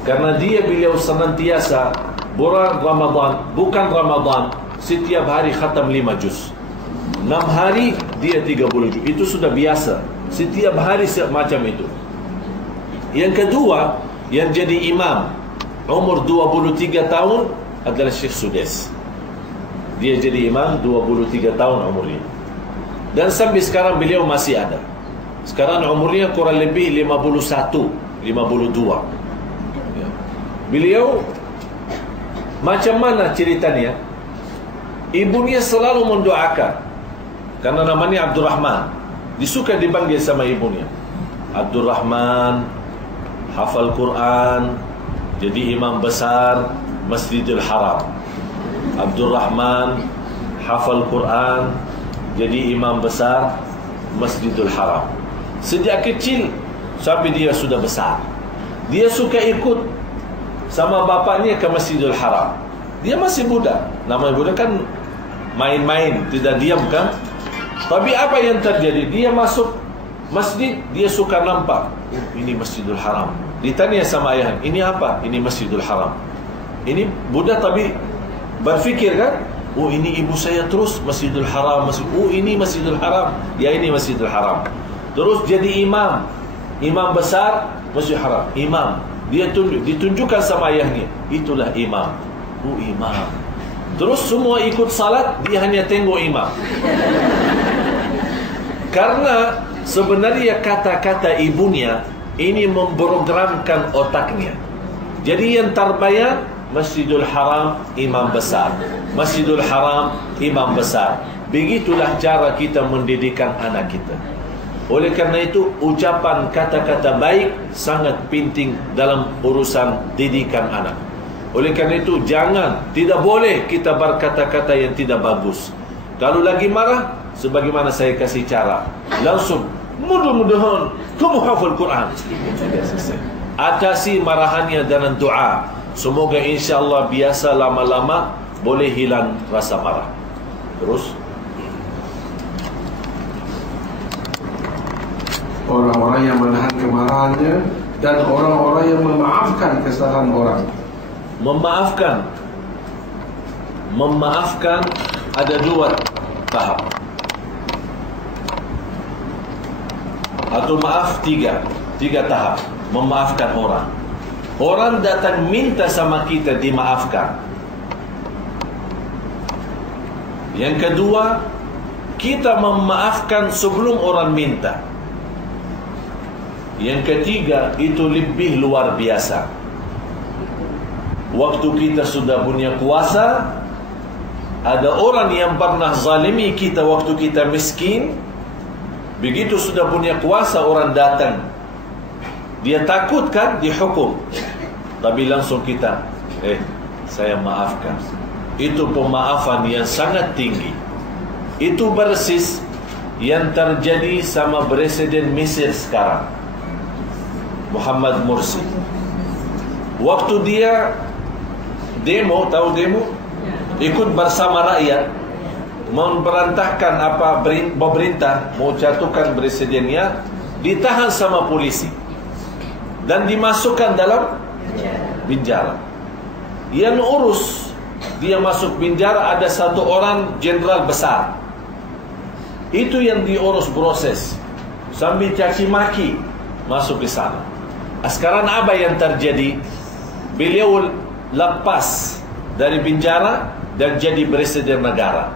Karena beliau senantiasa bulan Ramadan, bukan Ramadan, setiap hari khatam 5 juz. 6 hari dia 30 juz. Itu sudah biasa. Setiap hari semacam itu. Yang kedua, yang jadi imam umur 23 tahun adalah Syekh Sudais. Dia jadi imam 23 tahun umurnya. Dan sampai sekarang beliau masih ada. Sekarang umurnya kurang lebih 51, 52. Ya. Beliau macam mana ceritanya? Ibunya selalu mendoakan. Karena namanya Abdul Rahman, disuka dipanggil sama ibunya Abdul Rahman, hafal Quran, jadi imam besar Masjidil Haram. Abdul Rahman hafal Quran, jadi imam besar Masjidil Haram. Sejak kecil sampai dia sudah besar, dia suka ikut sama bapaknya ke Masjidil Haram. Dia masih budak, namanya budak kan main-main, tidak diam kan. Tapi apa yang terjadi? Dia masuk masjid, dia suka nampak, ini Masjidil Haram. Ditanya sama ayah, ini apa? Ini Masjidil Haram. Ini budak tapi berfikir kan, oh ini ibu saya terus Masjidil Haram, oh ini Masjidil Haram, ya ini Masjidil Haram. Terus jadi imam, imam besar Masjidil Haram, imam. Dia ditunjukkan sama ayahnya, itulah imam. Oh imam. Terus semua ikut salat, dia hanya tengok imam. Karena sebenarnya kata-kata ibunya ini memprogramkan otaknya. Jadi yang terbayang Masjidil Haram imam besar, Masjidil Haram imam besar. Begitulah cara kita mendidikkan anak kita. Oleh karena itu ucapan kata-kata baik sangat penting dalam urusan didikan anak. Oleh karena itu tidak boleh kita berkata-kata yang tidak bagus. Kalau lagi marah, sebagaimana saya kasih cara, langsung mudah-mudahan kamu hafal Quran. Atasi marahannya dengan doa. Semoga insya-Allah biasa lama-lama boleh hilang rasa marah. Terus orang-orang yang menahan kemarahannya dan orang-orang yang memaafkan kesalahan orang. Memaafkan ada dua tahap, atau maaf tiga tahap. Memaafkan orang. Orang datang minta sama kita dimaafkan. Yang kedua, kita memaafkan sebelum orang minta. Yang ketiga, itu lebih luar biasa. Waktu kita sudah punya kuasa, ada orang yang pernah zalimi kita waktu kita miskin. Begitu sudah punya kuasa, orang datang, dia takut kan dihukum, tapi langsung kita saya maafkan. Itu pemaafan yang sangat tinggi. Itu persis yang terjadi sama Presiden Mesir sekarang, Muhammad Mursi. Waktu dia demo, tahu demo? Ikut bersama rakyat memberantahkan apa pemerintah mau jatuhkan presidennya, ditahan sama polisi dan dimasukkan dalam penjara. Yang urus dia masuk penjara ada satu orang jenderal besar. Itu yang diurus proses sambil caci maki masuk ke sana. Sekarang apa yang terjadi? Beliau lepas dari penjara dan jadi presiden negara.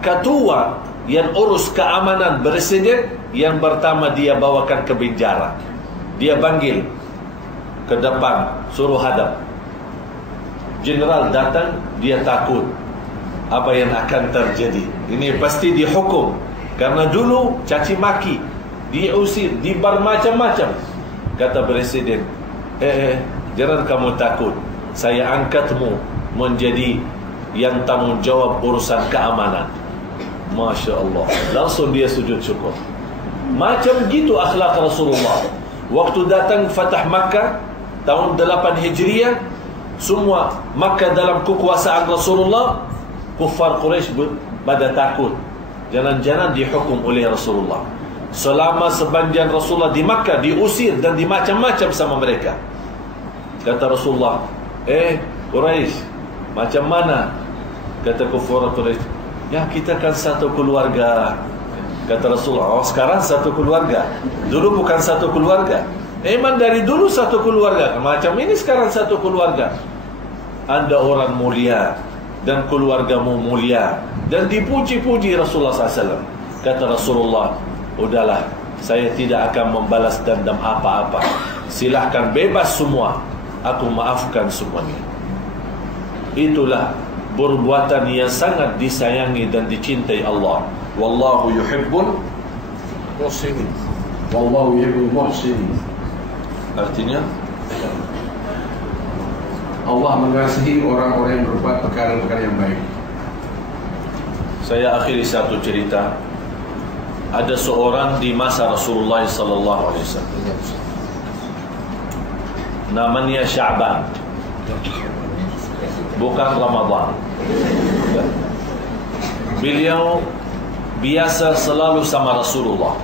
Ketua yang urus keamanan presiden yang pertama dia bawakan ke penjara. Dia panggil ke depan, suruh hadap. General datang, dia takut apa yang akan terjadi. Ini pasti dihukum karena dulu caci maki, diusir, dibermacam-macam. Kata presiden, jangan kamu takut, saya angkatmu menjadi yang tanggung jawab urusan keamanan. Masya Allah, langsung dia sujud syukur. Macam gitu akhlak Rasulullah. Waktu datang Fatah Makkah tahun 8 Hijriah, semua Makkah dalam kekuasaan Rasulullah, kuffar Quraisy pada takut, jangan-jangan dihukum oleh Rasulullah. Selama sepanjang Rasulullah di Makkah diusir dan dimacam-macam sama mereka. Kata Rasulullah, Quraisy, macam mana? Kata kuffar Quraisy, ya kita kan satu keluarga. Kata Rasulullah, sekarang satu keluarga, dulu bukan satu keluarga. Memang dari dulu satu keluarga. Macam ini sekarang satu keluarga. Anda orang mulia dan keluargamu mulia dan dipuji-puji Rasulullah SAW. Kata Rasulullah, udahlah, saya tidak akan membalas dendam apa-apa. Silahkan bebas semua, aku maafkan semuanya. Itulah perbuatan yang sangat disayangi dan dicintai Allah. Wallahu yuhibbul muhsinin. Wallahu yuhibbul muhsinin. Artinya Allah mengasihi orang-orang yang berbuat perkara-perkara yang baik. Saya akhiri satu cerita. Ada seorang di masa Rasulullah sallallahu alaihi wasallam. Namanya Sya'ban. Bukan Ramadan. Beliau biasa selalu sama Rasulullah.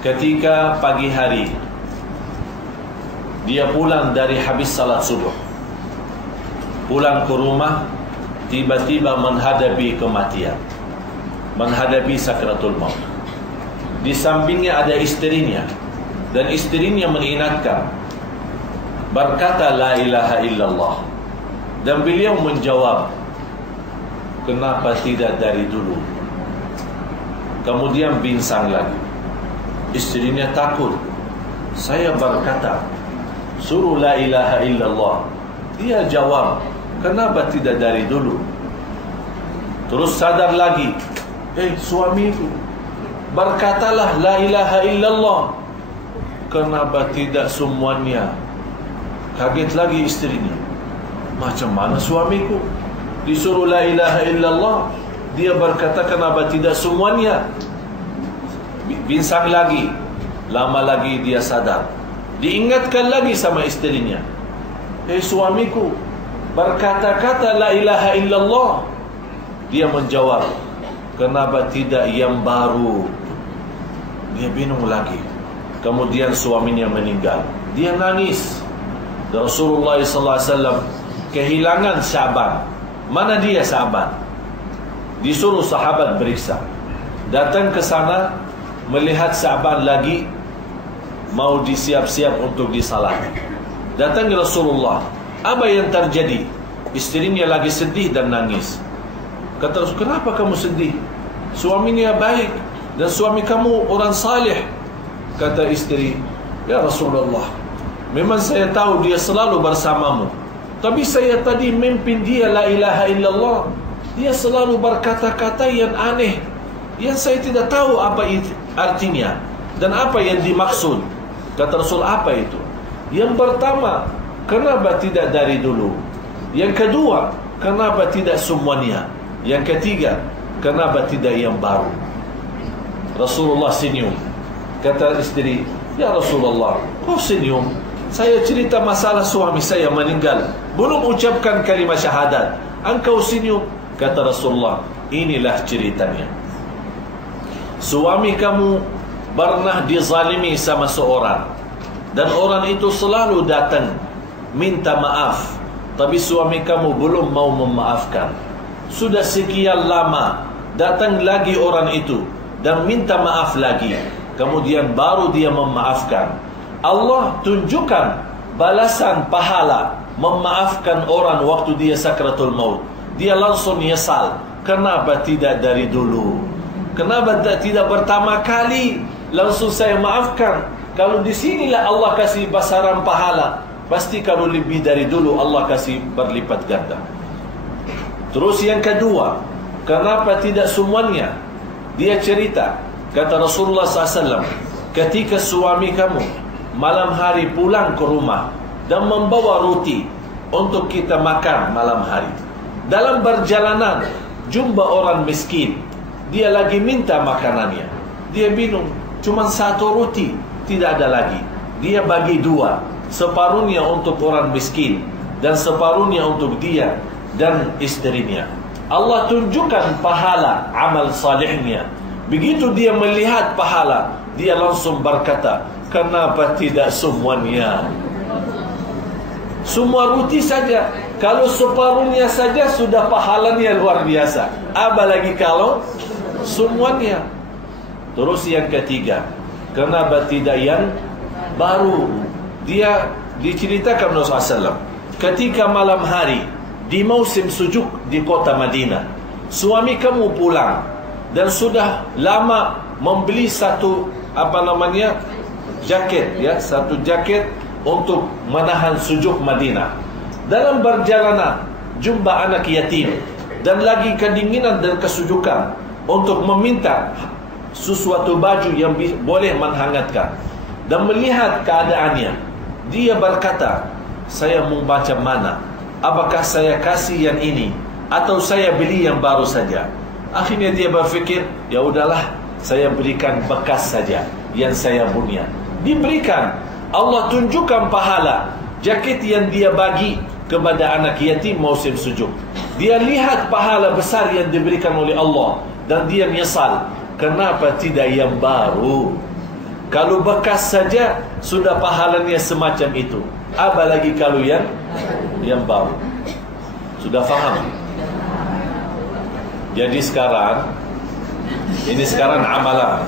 Ketika pagi hari dia pulang dari habis salat subuh, pulang ke rumah, tiba-tiba menghadapi kematian, menghadapi sakratul maut. Di sampingnya ada istrinya, dan istrinya mengingatkan, berkata la ilaha illallah. Dan beliau menjawab, kenapa tidak dari dulu? Kemudian binsang lagi. Istrinya takut. Saya berkata, suruh la ilaha illallah. Dia jawab, kenapa tidak dari dulu? Terus sadar lagi, suamiku, berkatalah la ilaha illallah. Kenapa tidak semuanya? Kaget lagi istrinya. Macam mana suamiku? Disuruh la ilaha illallah, dia berkata kenapa tidak semuanya? Binsang lagi. Lama lagi dia sadar. Diingatkan lagi sama istrinya, suamiku, berkata-kata la ilaha illallah. Dia menjawab, kenapa tidak yang baru? Dia bingung lagi. Kemudian suaminya meninggal. Dia nangis. Rasulullah SAW kehilangan Sya'ban. Mana dia Sya'ban? Disuruh sahabat beriksa. Datang ke sana, melihat Sya'ban lagi mau disiap-siap untuk disalat. Datang ke Rasulullah, apa yang terjadi? Istrinya lagi sedih dan nangis. Kata Rasul, kenapa kamu sedih? Suaminya baik dan suami kamu orang saleh. Kata istri, ya Rasulullah, memang saya tahu dia selalu bersamamu, tapi saya tadi mimpi dia la ilaha illallah. Dia selalu berkata-kata yang aneh, yang saya tidak tahu apa artinya dan apa yang dimaksud. Kata Rasul, apa itu? Yang pertama, kenapa tidak dari dulu? Yang kedua, kenapa tidak semuanya? Yang ketiga, kenapa tidak yang baru? Rasulullah senyum. Kata istri, ya Rasulullah, kau senyum? Saya cerita masalah suami saya meninggal, belum ucapkan kalimat syahadat, engkau senyum. Kata Rasulullah, inilah ceritanya. Suami kamu pernah dizalimi sama seorang, dan orang itu selalu datang minta maaf, tapi suami kamu belum mau memaafkan. Sudah sekian lama datang lagi orang itu dan minta maaf lagi, kemudian baru dia memaafkan. Allah tunjukkan balasan pahala memaafkan orang waktu dia sakratul maut. Dia langsung nyesal, kenapa tidak dari dulu? Kenapa tidak pertama kali langsung saya maafkan? Kalau di sinilah Allah kasih basaran pahala, pasti kalau lebih dari dulu Allah kasih berlipat ganda. Terus yang kedua, kenapa tidak semuanya? Dia cerita, kata Rasulullah SAW, ketika suami kamu malam hari pulang ke rumah dan membawa roti untuk kita makan malam hari, dalam perjalanan jumpa orang miskin, dia lagi minta makanannya. Dia bingung, cuma satu roti, tidak ada lagi. Dia bagi dua, separuhnya untuk orang miskin dan separuhnya untuk dia dan istrinya. Allah tunjukkan pahala amal salihnya. Begitu dia melihat pahala, dia langsung berkata, kenapa tidak semuanya? Semua roti saja, kalau separuhnya saja sudah pahalanya luar biasa, apalagi kalau semuanya. Terus yang ketiga, kenapa tidak yang baru. Dia diceritakan Rasulullah SAW ketika malam hari di musim sejuk di kota Madinah, suami kamu pulang dan sudah lama membeli satu jaket, ya, satu jaket untuk menahan sejuk Madinah. Dalam perjalanan jumpa anak yatim dan lagi kedinginan dan kesujukan untuk meminta sesuatu baju yang boleh menghangatkan. Dan melihat keadaannya, dia berkata, saya mau macam mana? Apakah saya kasih yang ini atau saya beli yang baru saja? Akhirnya dia berfikir, ya udahlah, saya berikan bekas saja yang saya punya. Diberikan. Allah tunjukkan pahala jaket yang dia bagi kepada anak yatim musim sejuk. Dia lihat pahala besar yang diberikan oleh Allah dan dia menyesal, kenapa tidak yang baru? Kalau bekas saja sudah pahalanya semacam itu, apa lagi kalau yang baru? Sudah faham? Jadi sekarang amalan.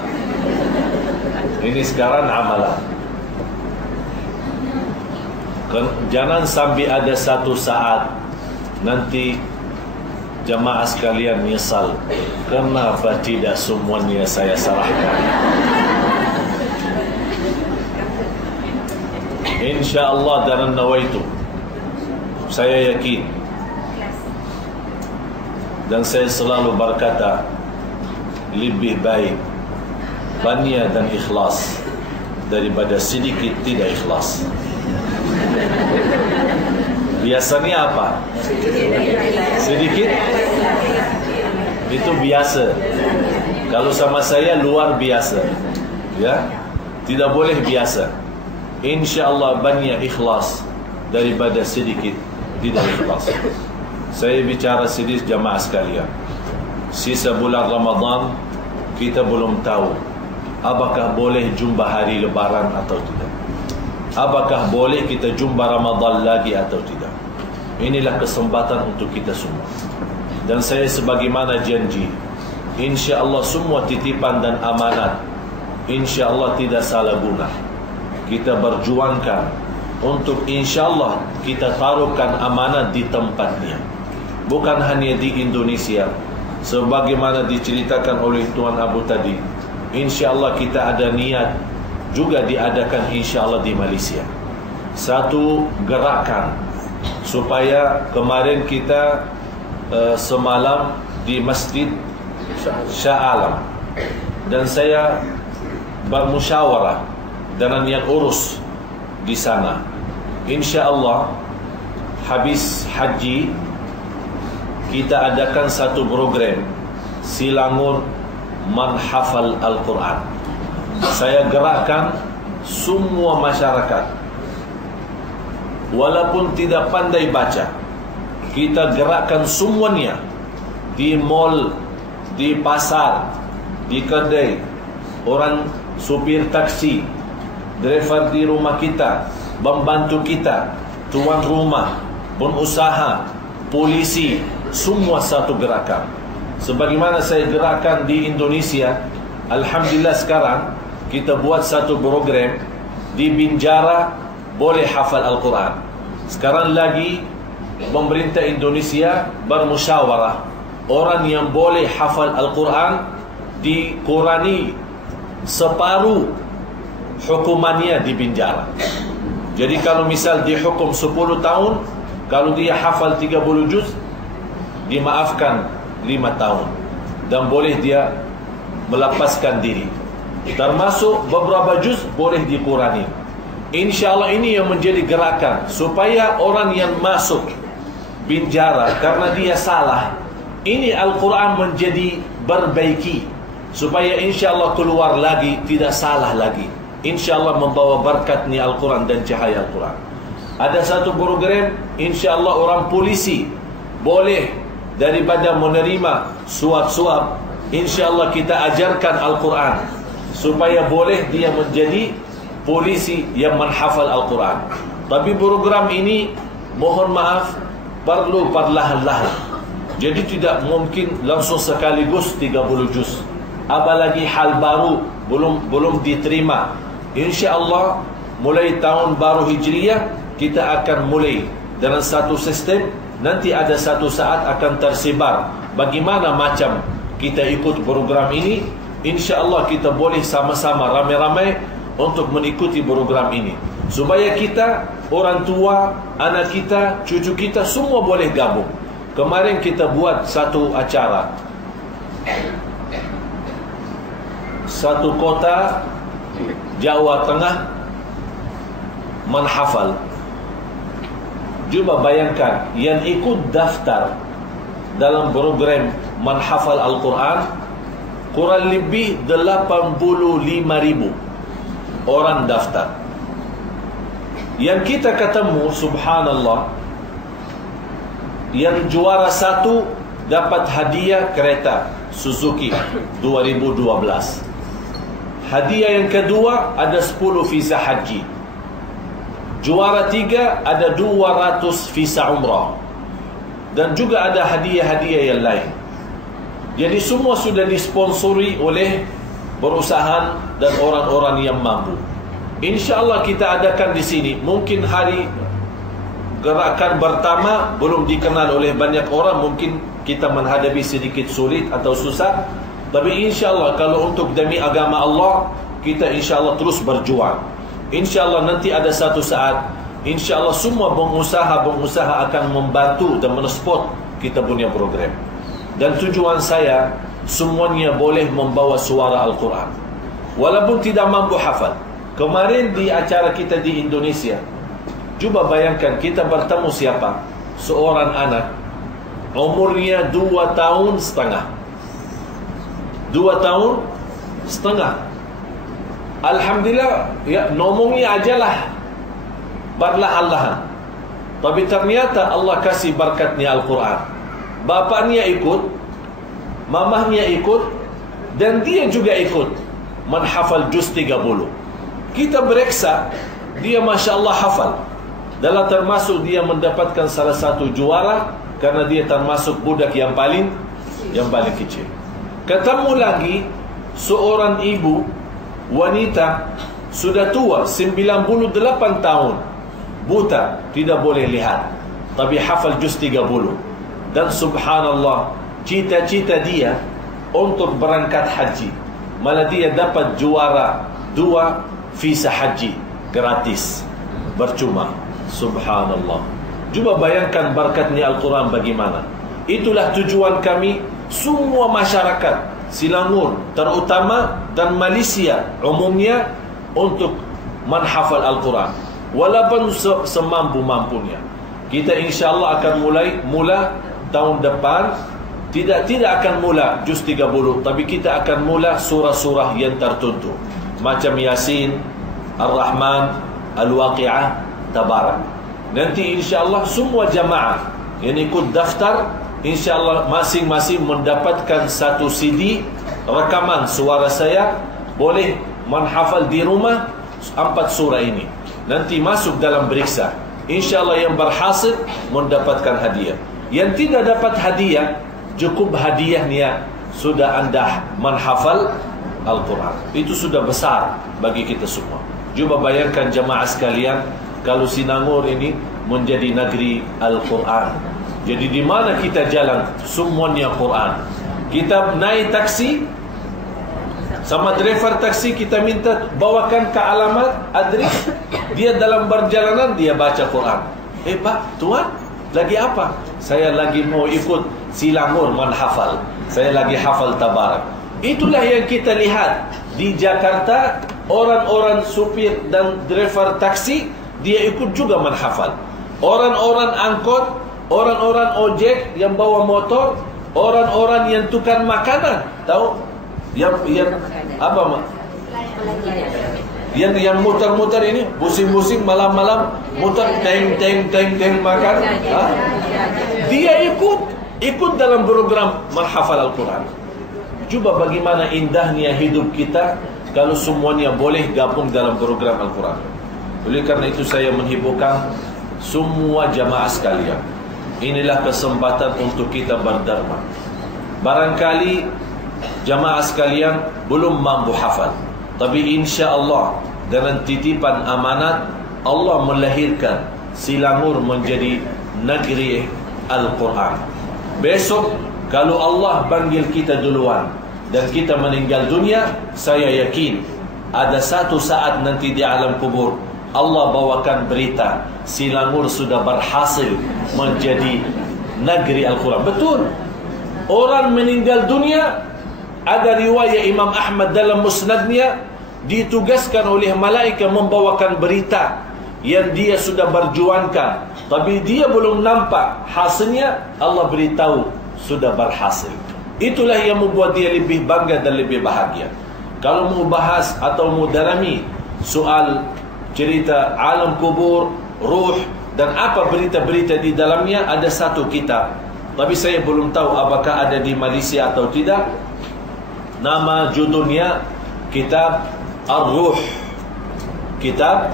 Ini sekarang amalan. Jangan sampai ada satu saat nanti jamaah sekalian menyesal, kenapa tidak semuanya saya serahkan. InsyaAllah dan nawaitu, saya yakin dan saya selalu berkata, lebih baik banyak dan ikhlas daripada sedikit tidak ikhlas. Biasanya apa? Sedikit itu biasa. Kalau sama saya luar biasa, ya, tidak boleh biasa. InsyaAllah banyak ikhlas daripada sedikit tidak ikhlas. Saya bicara sedih jamaah sekalian, sisa bulan Ramadan kita belum tahu apakah boleh jumpa hari lebaran atau tidak, apakah boleh kita jumpa Ramadan lagi atau tidak. Inilah kesempatan untuk kita semua. Dan saya sebagaimana janji, InsyaAllah semua titipan dan amanat InsyaAllah tidak salah guna. Kita berjuangkan untuk InsyaAllah kita taruhkan amanat di tempatnya. Bukan hanya di Indonesia, sebagaimana diceritakan oleh Tuan Abu tadi, InsyaAllah kita ada niat juga diadakan InsyaAllah di Malaysia satu gerakan, supaya kemarin kita semalam di Masjid Shah Alam, dan saya bermusyawarah dengan yang urus di sana. InsyaAllah habis haji kita adakan satu program Silangun Menghafal Al-Quran. Saya gerakkan semua masyarakat, walaupun tidak pandai baca, kita gerakkan semuanya di mall, di pasar, di kedai, orang supir taksi, driver di rumah kita, pembantu kita, tuan rumah, pengusaha, polisi, semua satu gerakan. Sebagaimana saya gerakkan di Indonesia, alhamdulillah sekarang kita buat satu program di Binjara boleh hafal Al-Quran. Sekarang lagi pemerintah Indonesia bermusyawarah, orang yang boleh hafal Al-Quran dikurani separuh hukumannya di penjara. Jadi kalau misal dihukum 10 tahun, kalau dia hafal 30 juz, dimaafkan 5 tahun dan boleh dia melepaskan diri. Termasuk beberapa juz boleh dikurangi. InsyaAllah ini yang menjadi gerakan supaya orang yang masuk penjara karena dia salah, ini Al-Quran menjadi berbaiki, supaya InsyaAllah keluar lagi tidak salah lagi. InsyaAllah membawa berkat ni Al-Quran dan cahaya Al-Quran. Ada satu program InsyaAllah orang polisi boleh daripada menerima suap-suap, InsyaAllah kita ajarkan Al-Quran supaya boleh dia menjadi polisi yang menghafal Al-Quran. Tapi program ini mohon maaf perlu perlahan-lahan. Jadi tidak mungkin langsung sekaligus 30 juz. Apalagi hal baru belum diterima. InsyaAllah mulai tahun baru Hijriah, kita akan mulai dengan satu sistem. Nanti ada satu saat akan tersebar bagaimana macam kita ikut program ini. InsyaAllah kita boleh sama-sama ramai-ramai untuk mengikuti program ini, supaya kita, orang tua, anak kita, cucu kita semua boleh gabung. Kemarin kita buat satu acara, satu kota Jawa Tengah menghafal. Cuba bayangkan, yang ikut daftar dalam program menghafal Al-Quran kurang lebih 85,000 orang daftar. Yang kita ketemu, subhanallah, yang juara satu dapat hadiah kereta Suzuki 2012. Hadiah yang kedua ada 10 visa haji. Juara 3 ada 200 visa umrah. Dan juga ada hadiah-hadiah yang lain. Jadi semua sudah disponsori oleh perusahaan dan orang-orang yang mampu. InsyaAllah kita adakan di sini. Mungkin hari gerakan pertama belum dikenal oleh banyak orang, mungkin kita menghadapi sedikit sulit atau susah. Tapi insyaAllah kalau untuk demi agama Allah, kita insyaAllah terus berjuang. InsyaAllah nanti ada satu saat, InsyaAllah semua pengusaha akan membantu dan mensupport kita punya program. Dan tujuan saya, semuanya boleh membawa suara Al-Quran walaupun tidak mampu hafal. Kemarin di acara kita di Indonesia, cuba bayangkan kita bertemu siapa? Seorang anak, umurnya 2 tahun setengah. 2 tahun setengah. Alhamdulillah, ya, ngomongnya ajalah perlahan-lahan. Tapi ternyata Allah kasih berkatnya Al-Quran. Bapaknya ikut, mamahnya ikut, dan dia juga ikut menghafal juz 30. Kita bereksa, dia Masya Allah hafal. Dalam termasuk dia mendapatkan salah satu juara, karena dia termasuk budak yang paling kecil. Ketemu lagi seorang ibu wanita sudah tua, 98 tahun, buta, tidak boleh lihat, tapi hafal juz 30. Dan subhanallah, cita-cita dia untuk berangkat haji, malah dia dapat juara 2 visa haji gratis, bercuma. Subhanallah. Cuba bayangkan berkatnya Al-Quran bagaimana. Itulah tujuan kami, semua masyarakat Selangor terutama dan Malaysia umumnya, untuk menghafal Al-Quran walaupun semampu-mampunya. Kita insyaAllah akan mula tahun depan. Tidak akan mula juz 30, tapi kita akan mula surah-surah yang tertentu, macam Yasin, Ar-Rahman, Al-Waqi'ah, Tabarak. Nanti insyaAllah semua jamaah yang ikut daftar, InsyaAllah masing-masing mendapatkan satu CD rekaman suara saya, boleh menghafal di rumah 4 surah ini. Nanti masuk dalam periksa. InsyaAllah yang berhasil mendapatkan hadiah. Yang tidak dapat hadiah, cukup hadiahnya sudah anda menghafal Al-Quran. Itu sudah besar bagi kita semua. Cuba bayangkan jemaah sekalian, kalau Selangor ini menjadi negeri Al-Quran. Jadi di mana kita jalan, semuanya Quran. Kita naik taksi, sama driver taksi kita minta bawakan ke alamat, address. Dia dalam perjalanan dia baca Quran. Pak, tuan, lagi apa? Saya lagi mau ikut Selangor menghafal. Saya lagi hafal Tabarak. Itulah yang kita lihat di Jakarta, orang-orang supir dan driver taksi dia ikut juga menghafal. Orang-orang angkot, orang-orang ojek yang bawa motor, orang-orang yang tukang makanan, tahu? Yang apa mak? Yang muter-muter ini, busing-busing malam-malam muter teng makan. Dia ikut dalam program menghafal Al-Quran. Coba bagaimana indahnya hidup kita kalau semuanya boleh gabung dalam program Al-Quran. Oleh karena itu saya menghiburkan semua jamaah sekalian. Inilah kesempatan untuk kita berdharma. Barangkali jamaah sekalian belum mampu hafal, tapi insya Allah dengan titipan amanat, Allah melahirkan Selangor menjadi negeri Al-Quran. Besok kalau Allah panggil kita duluan dan kita meninggal dunia, saya yakin ada satu saat nanti di alam kubur Allah bawakan berita Selangor sudah berhasil menjadi negeri Al-Quran. Betul. Orang meninggal dunia, ada riwayat Imam Ahmad dalam musnadnya, ditugaskan oleh malaikat membawakan berita yang dia sudah berjuangkan, tapi dia belum nampak hasilnya. Allah beritahu sudah berhasil. Itulah yang membuat dia lebih bangga dan lebih bahagia. Kalau mau bahas atau mau dalami soal cerita alam kubur, ruh dan apa berita-berita di dalamnya, ada satu kitab, tapi saya belum tahu apakah ada di Malaysia atau tidak. Nama judulnya Kitab Ar-Ruh. Kitab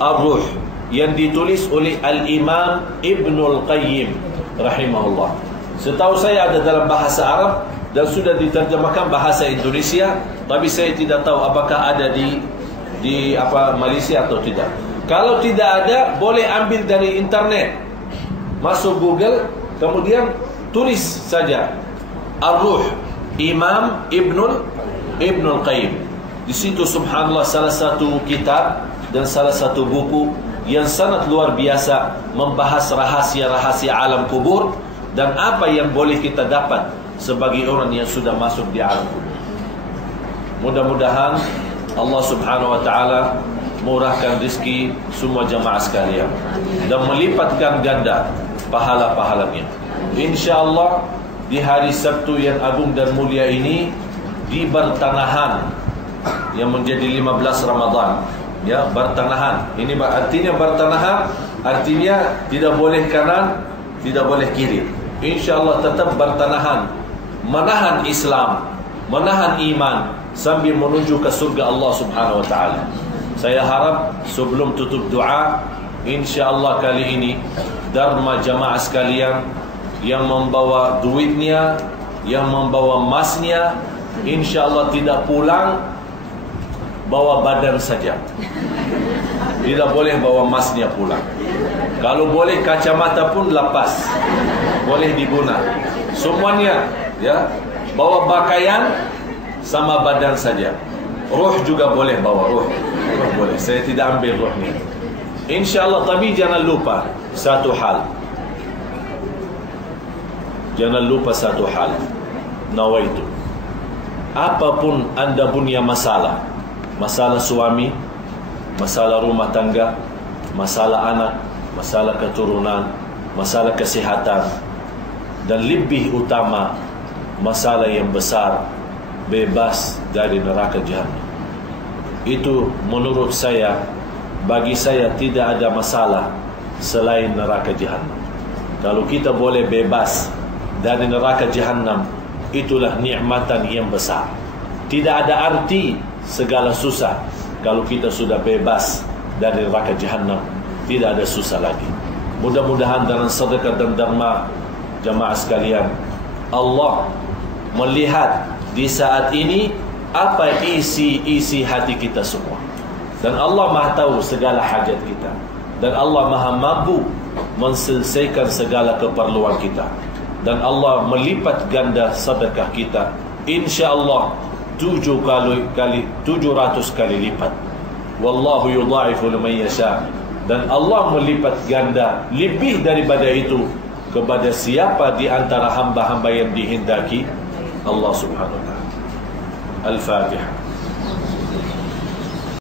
Ar-Ruh yang ditulis oleh Al-Imam Ibnul Qayyim rahimahullah. Setahu saya ada dalam bahasa Arab dan sudah diterjemahkan bahasa Indonesia, tapi saya tidak tahu apakah ada di Malaysia atau tidak. Kalau tidak ada, boleh ambil dari internet, masuk Google, kemudian tulis saja Ar-Ruh Imam Ibnul Qayyim. Di situ subhanallah salah satu kitab dan salah satu buku yang sangat luar biasa membahas rahasia-rahasia alam kubur dan apa yang boleh kita dapat sebagai orang yang sudah masuk di alam kubur. Mudah-mudahan Allah subhanahu wa ta'ala murahkan rezeki semua jamaah sekalian dan melipatkan ganda pahala-pahalanya. InsyaAllah di hari Sabtu yang agung dan mulia ini, di Bertanahan yang menjadi 15 Ramadan, ya, Bertanahan. Ini artinya Bertanahan, artinya tidak boleh kanan, tidak boleh kiri. InsyaAllah tetap bertanahan, menahan Islam, menahan iman sambil menuju ke surga Allah subhanahu wa ta'ala. Saya harap sebelum tutup doa, InsyaAllah kali ini Dharma jamaah sekalian yang membawa duitnya, yang membawa emasnya, InsyaAllah tidak pulang bawa badan saja. Tidak boleh bawa emasnya pulang. Kalau boleh kacamata pun lepas, boleh diguna. Semuanya, ya, bawa pakaian sama badan saja. Ruh juga boleh bawa, ruh boleh. Saya tidak ambil ruh ni, InsyaAllah. Tapi jangan lupa satu hal. Jangan lupa satu hal. Nawaitu. Apapun anda punya masalah, masalah suami, masalah rumah tangga, masalah anak, masalah keturunan, masalah kesihatan, dan lebih utama masalah yang besar, bebas dari neraka jahanam. Itu menurut saya, bagi saya tidak ada masalah selain neraka jahanam. Kalau kita boleh bebas dari neraka jahanam, itulah nikmatan yang besar. Tidak ada arti segala susah. Kalau kita sudah bebas dari neraka jahanam, tidak ada susah lagi. Mudah-mudahan dengan sedekah dan derma jamaah sekalian, Allah melihat di saat ini apa isi hati kita semua, dan Allah Maha tahu segala hajat kita, dan Allah Maha mampu menselesaikan segala keperluan kita, dan Allah melipat ganda sedekah kita InsyaAllah 700 kali lipat. Wallahu yudha'ifu liman yasha. Dan Allah melipat ganda lebih daripada itu kepada siapa di antara hamba-hamba yang dihendaki Allah subhanahu wa ta'ala. Al-Fatihah.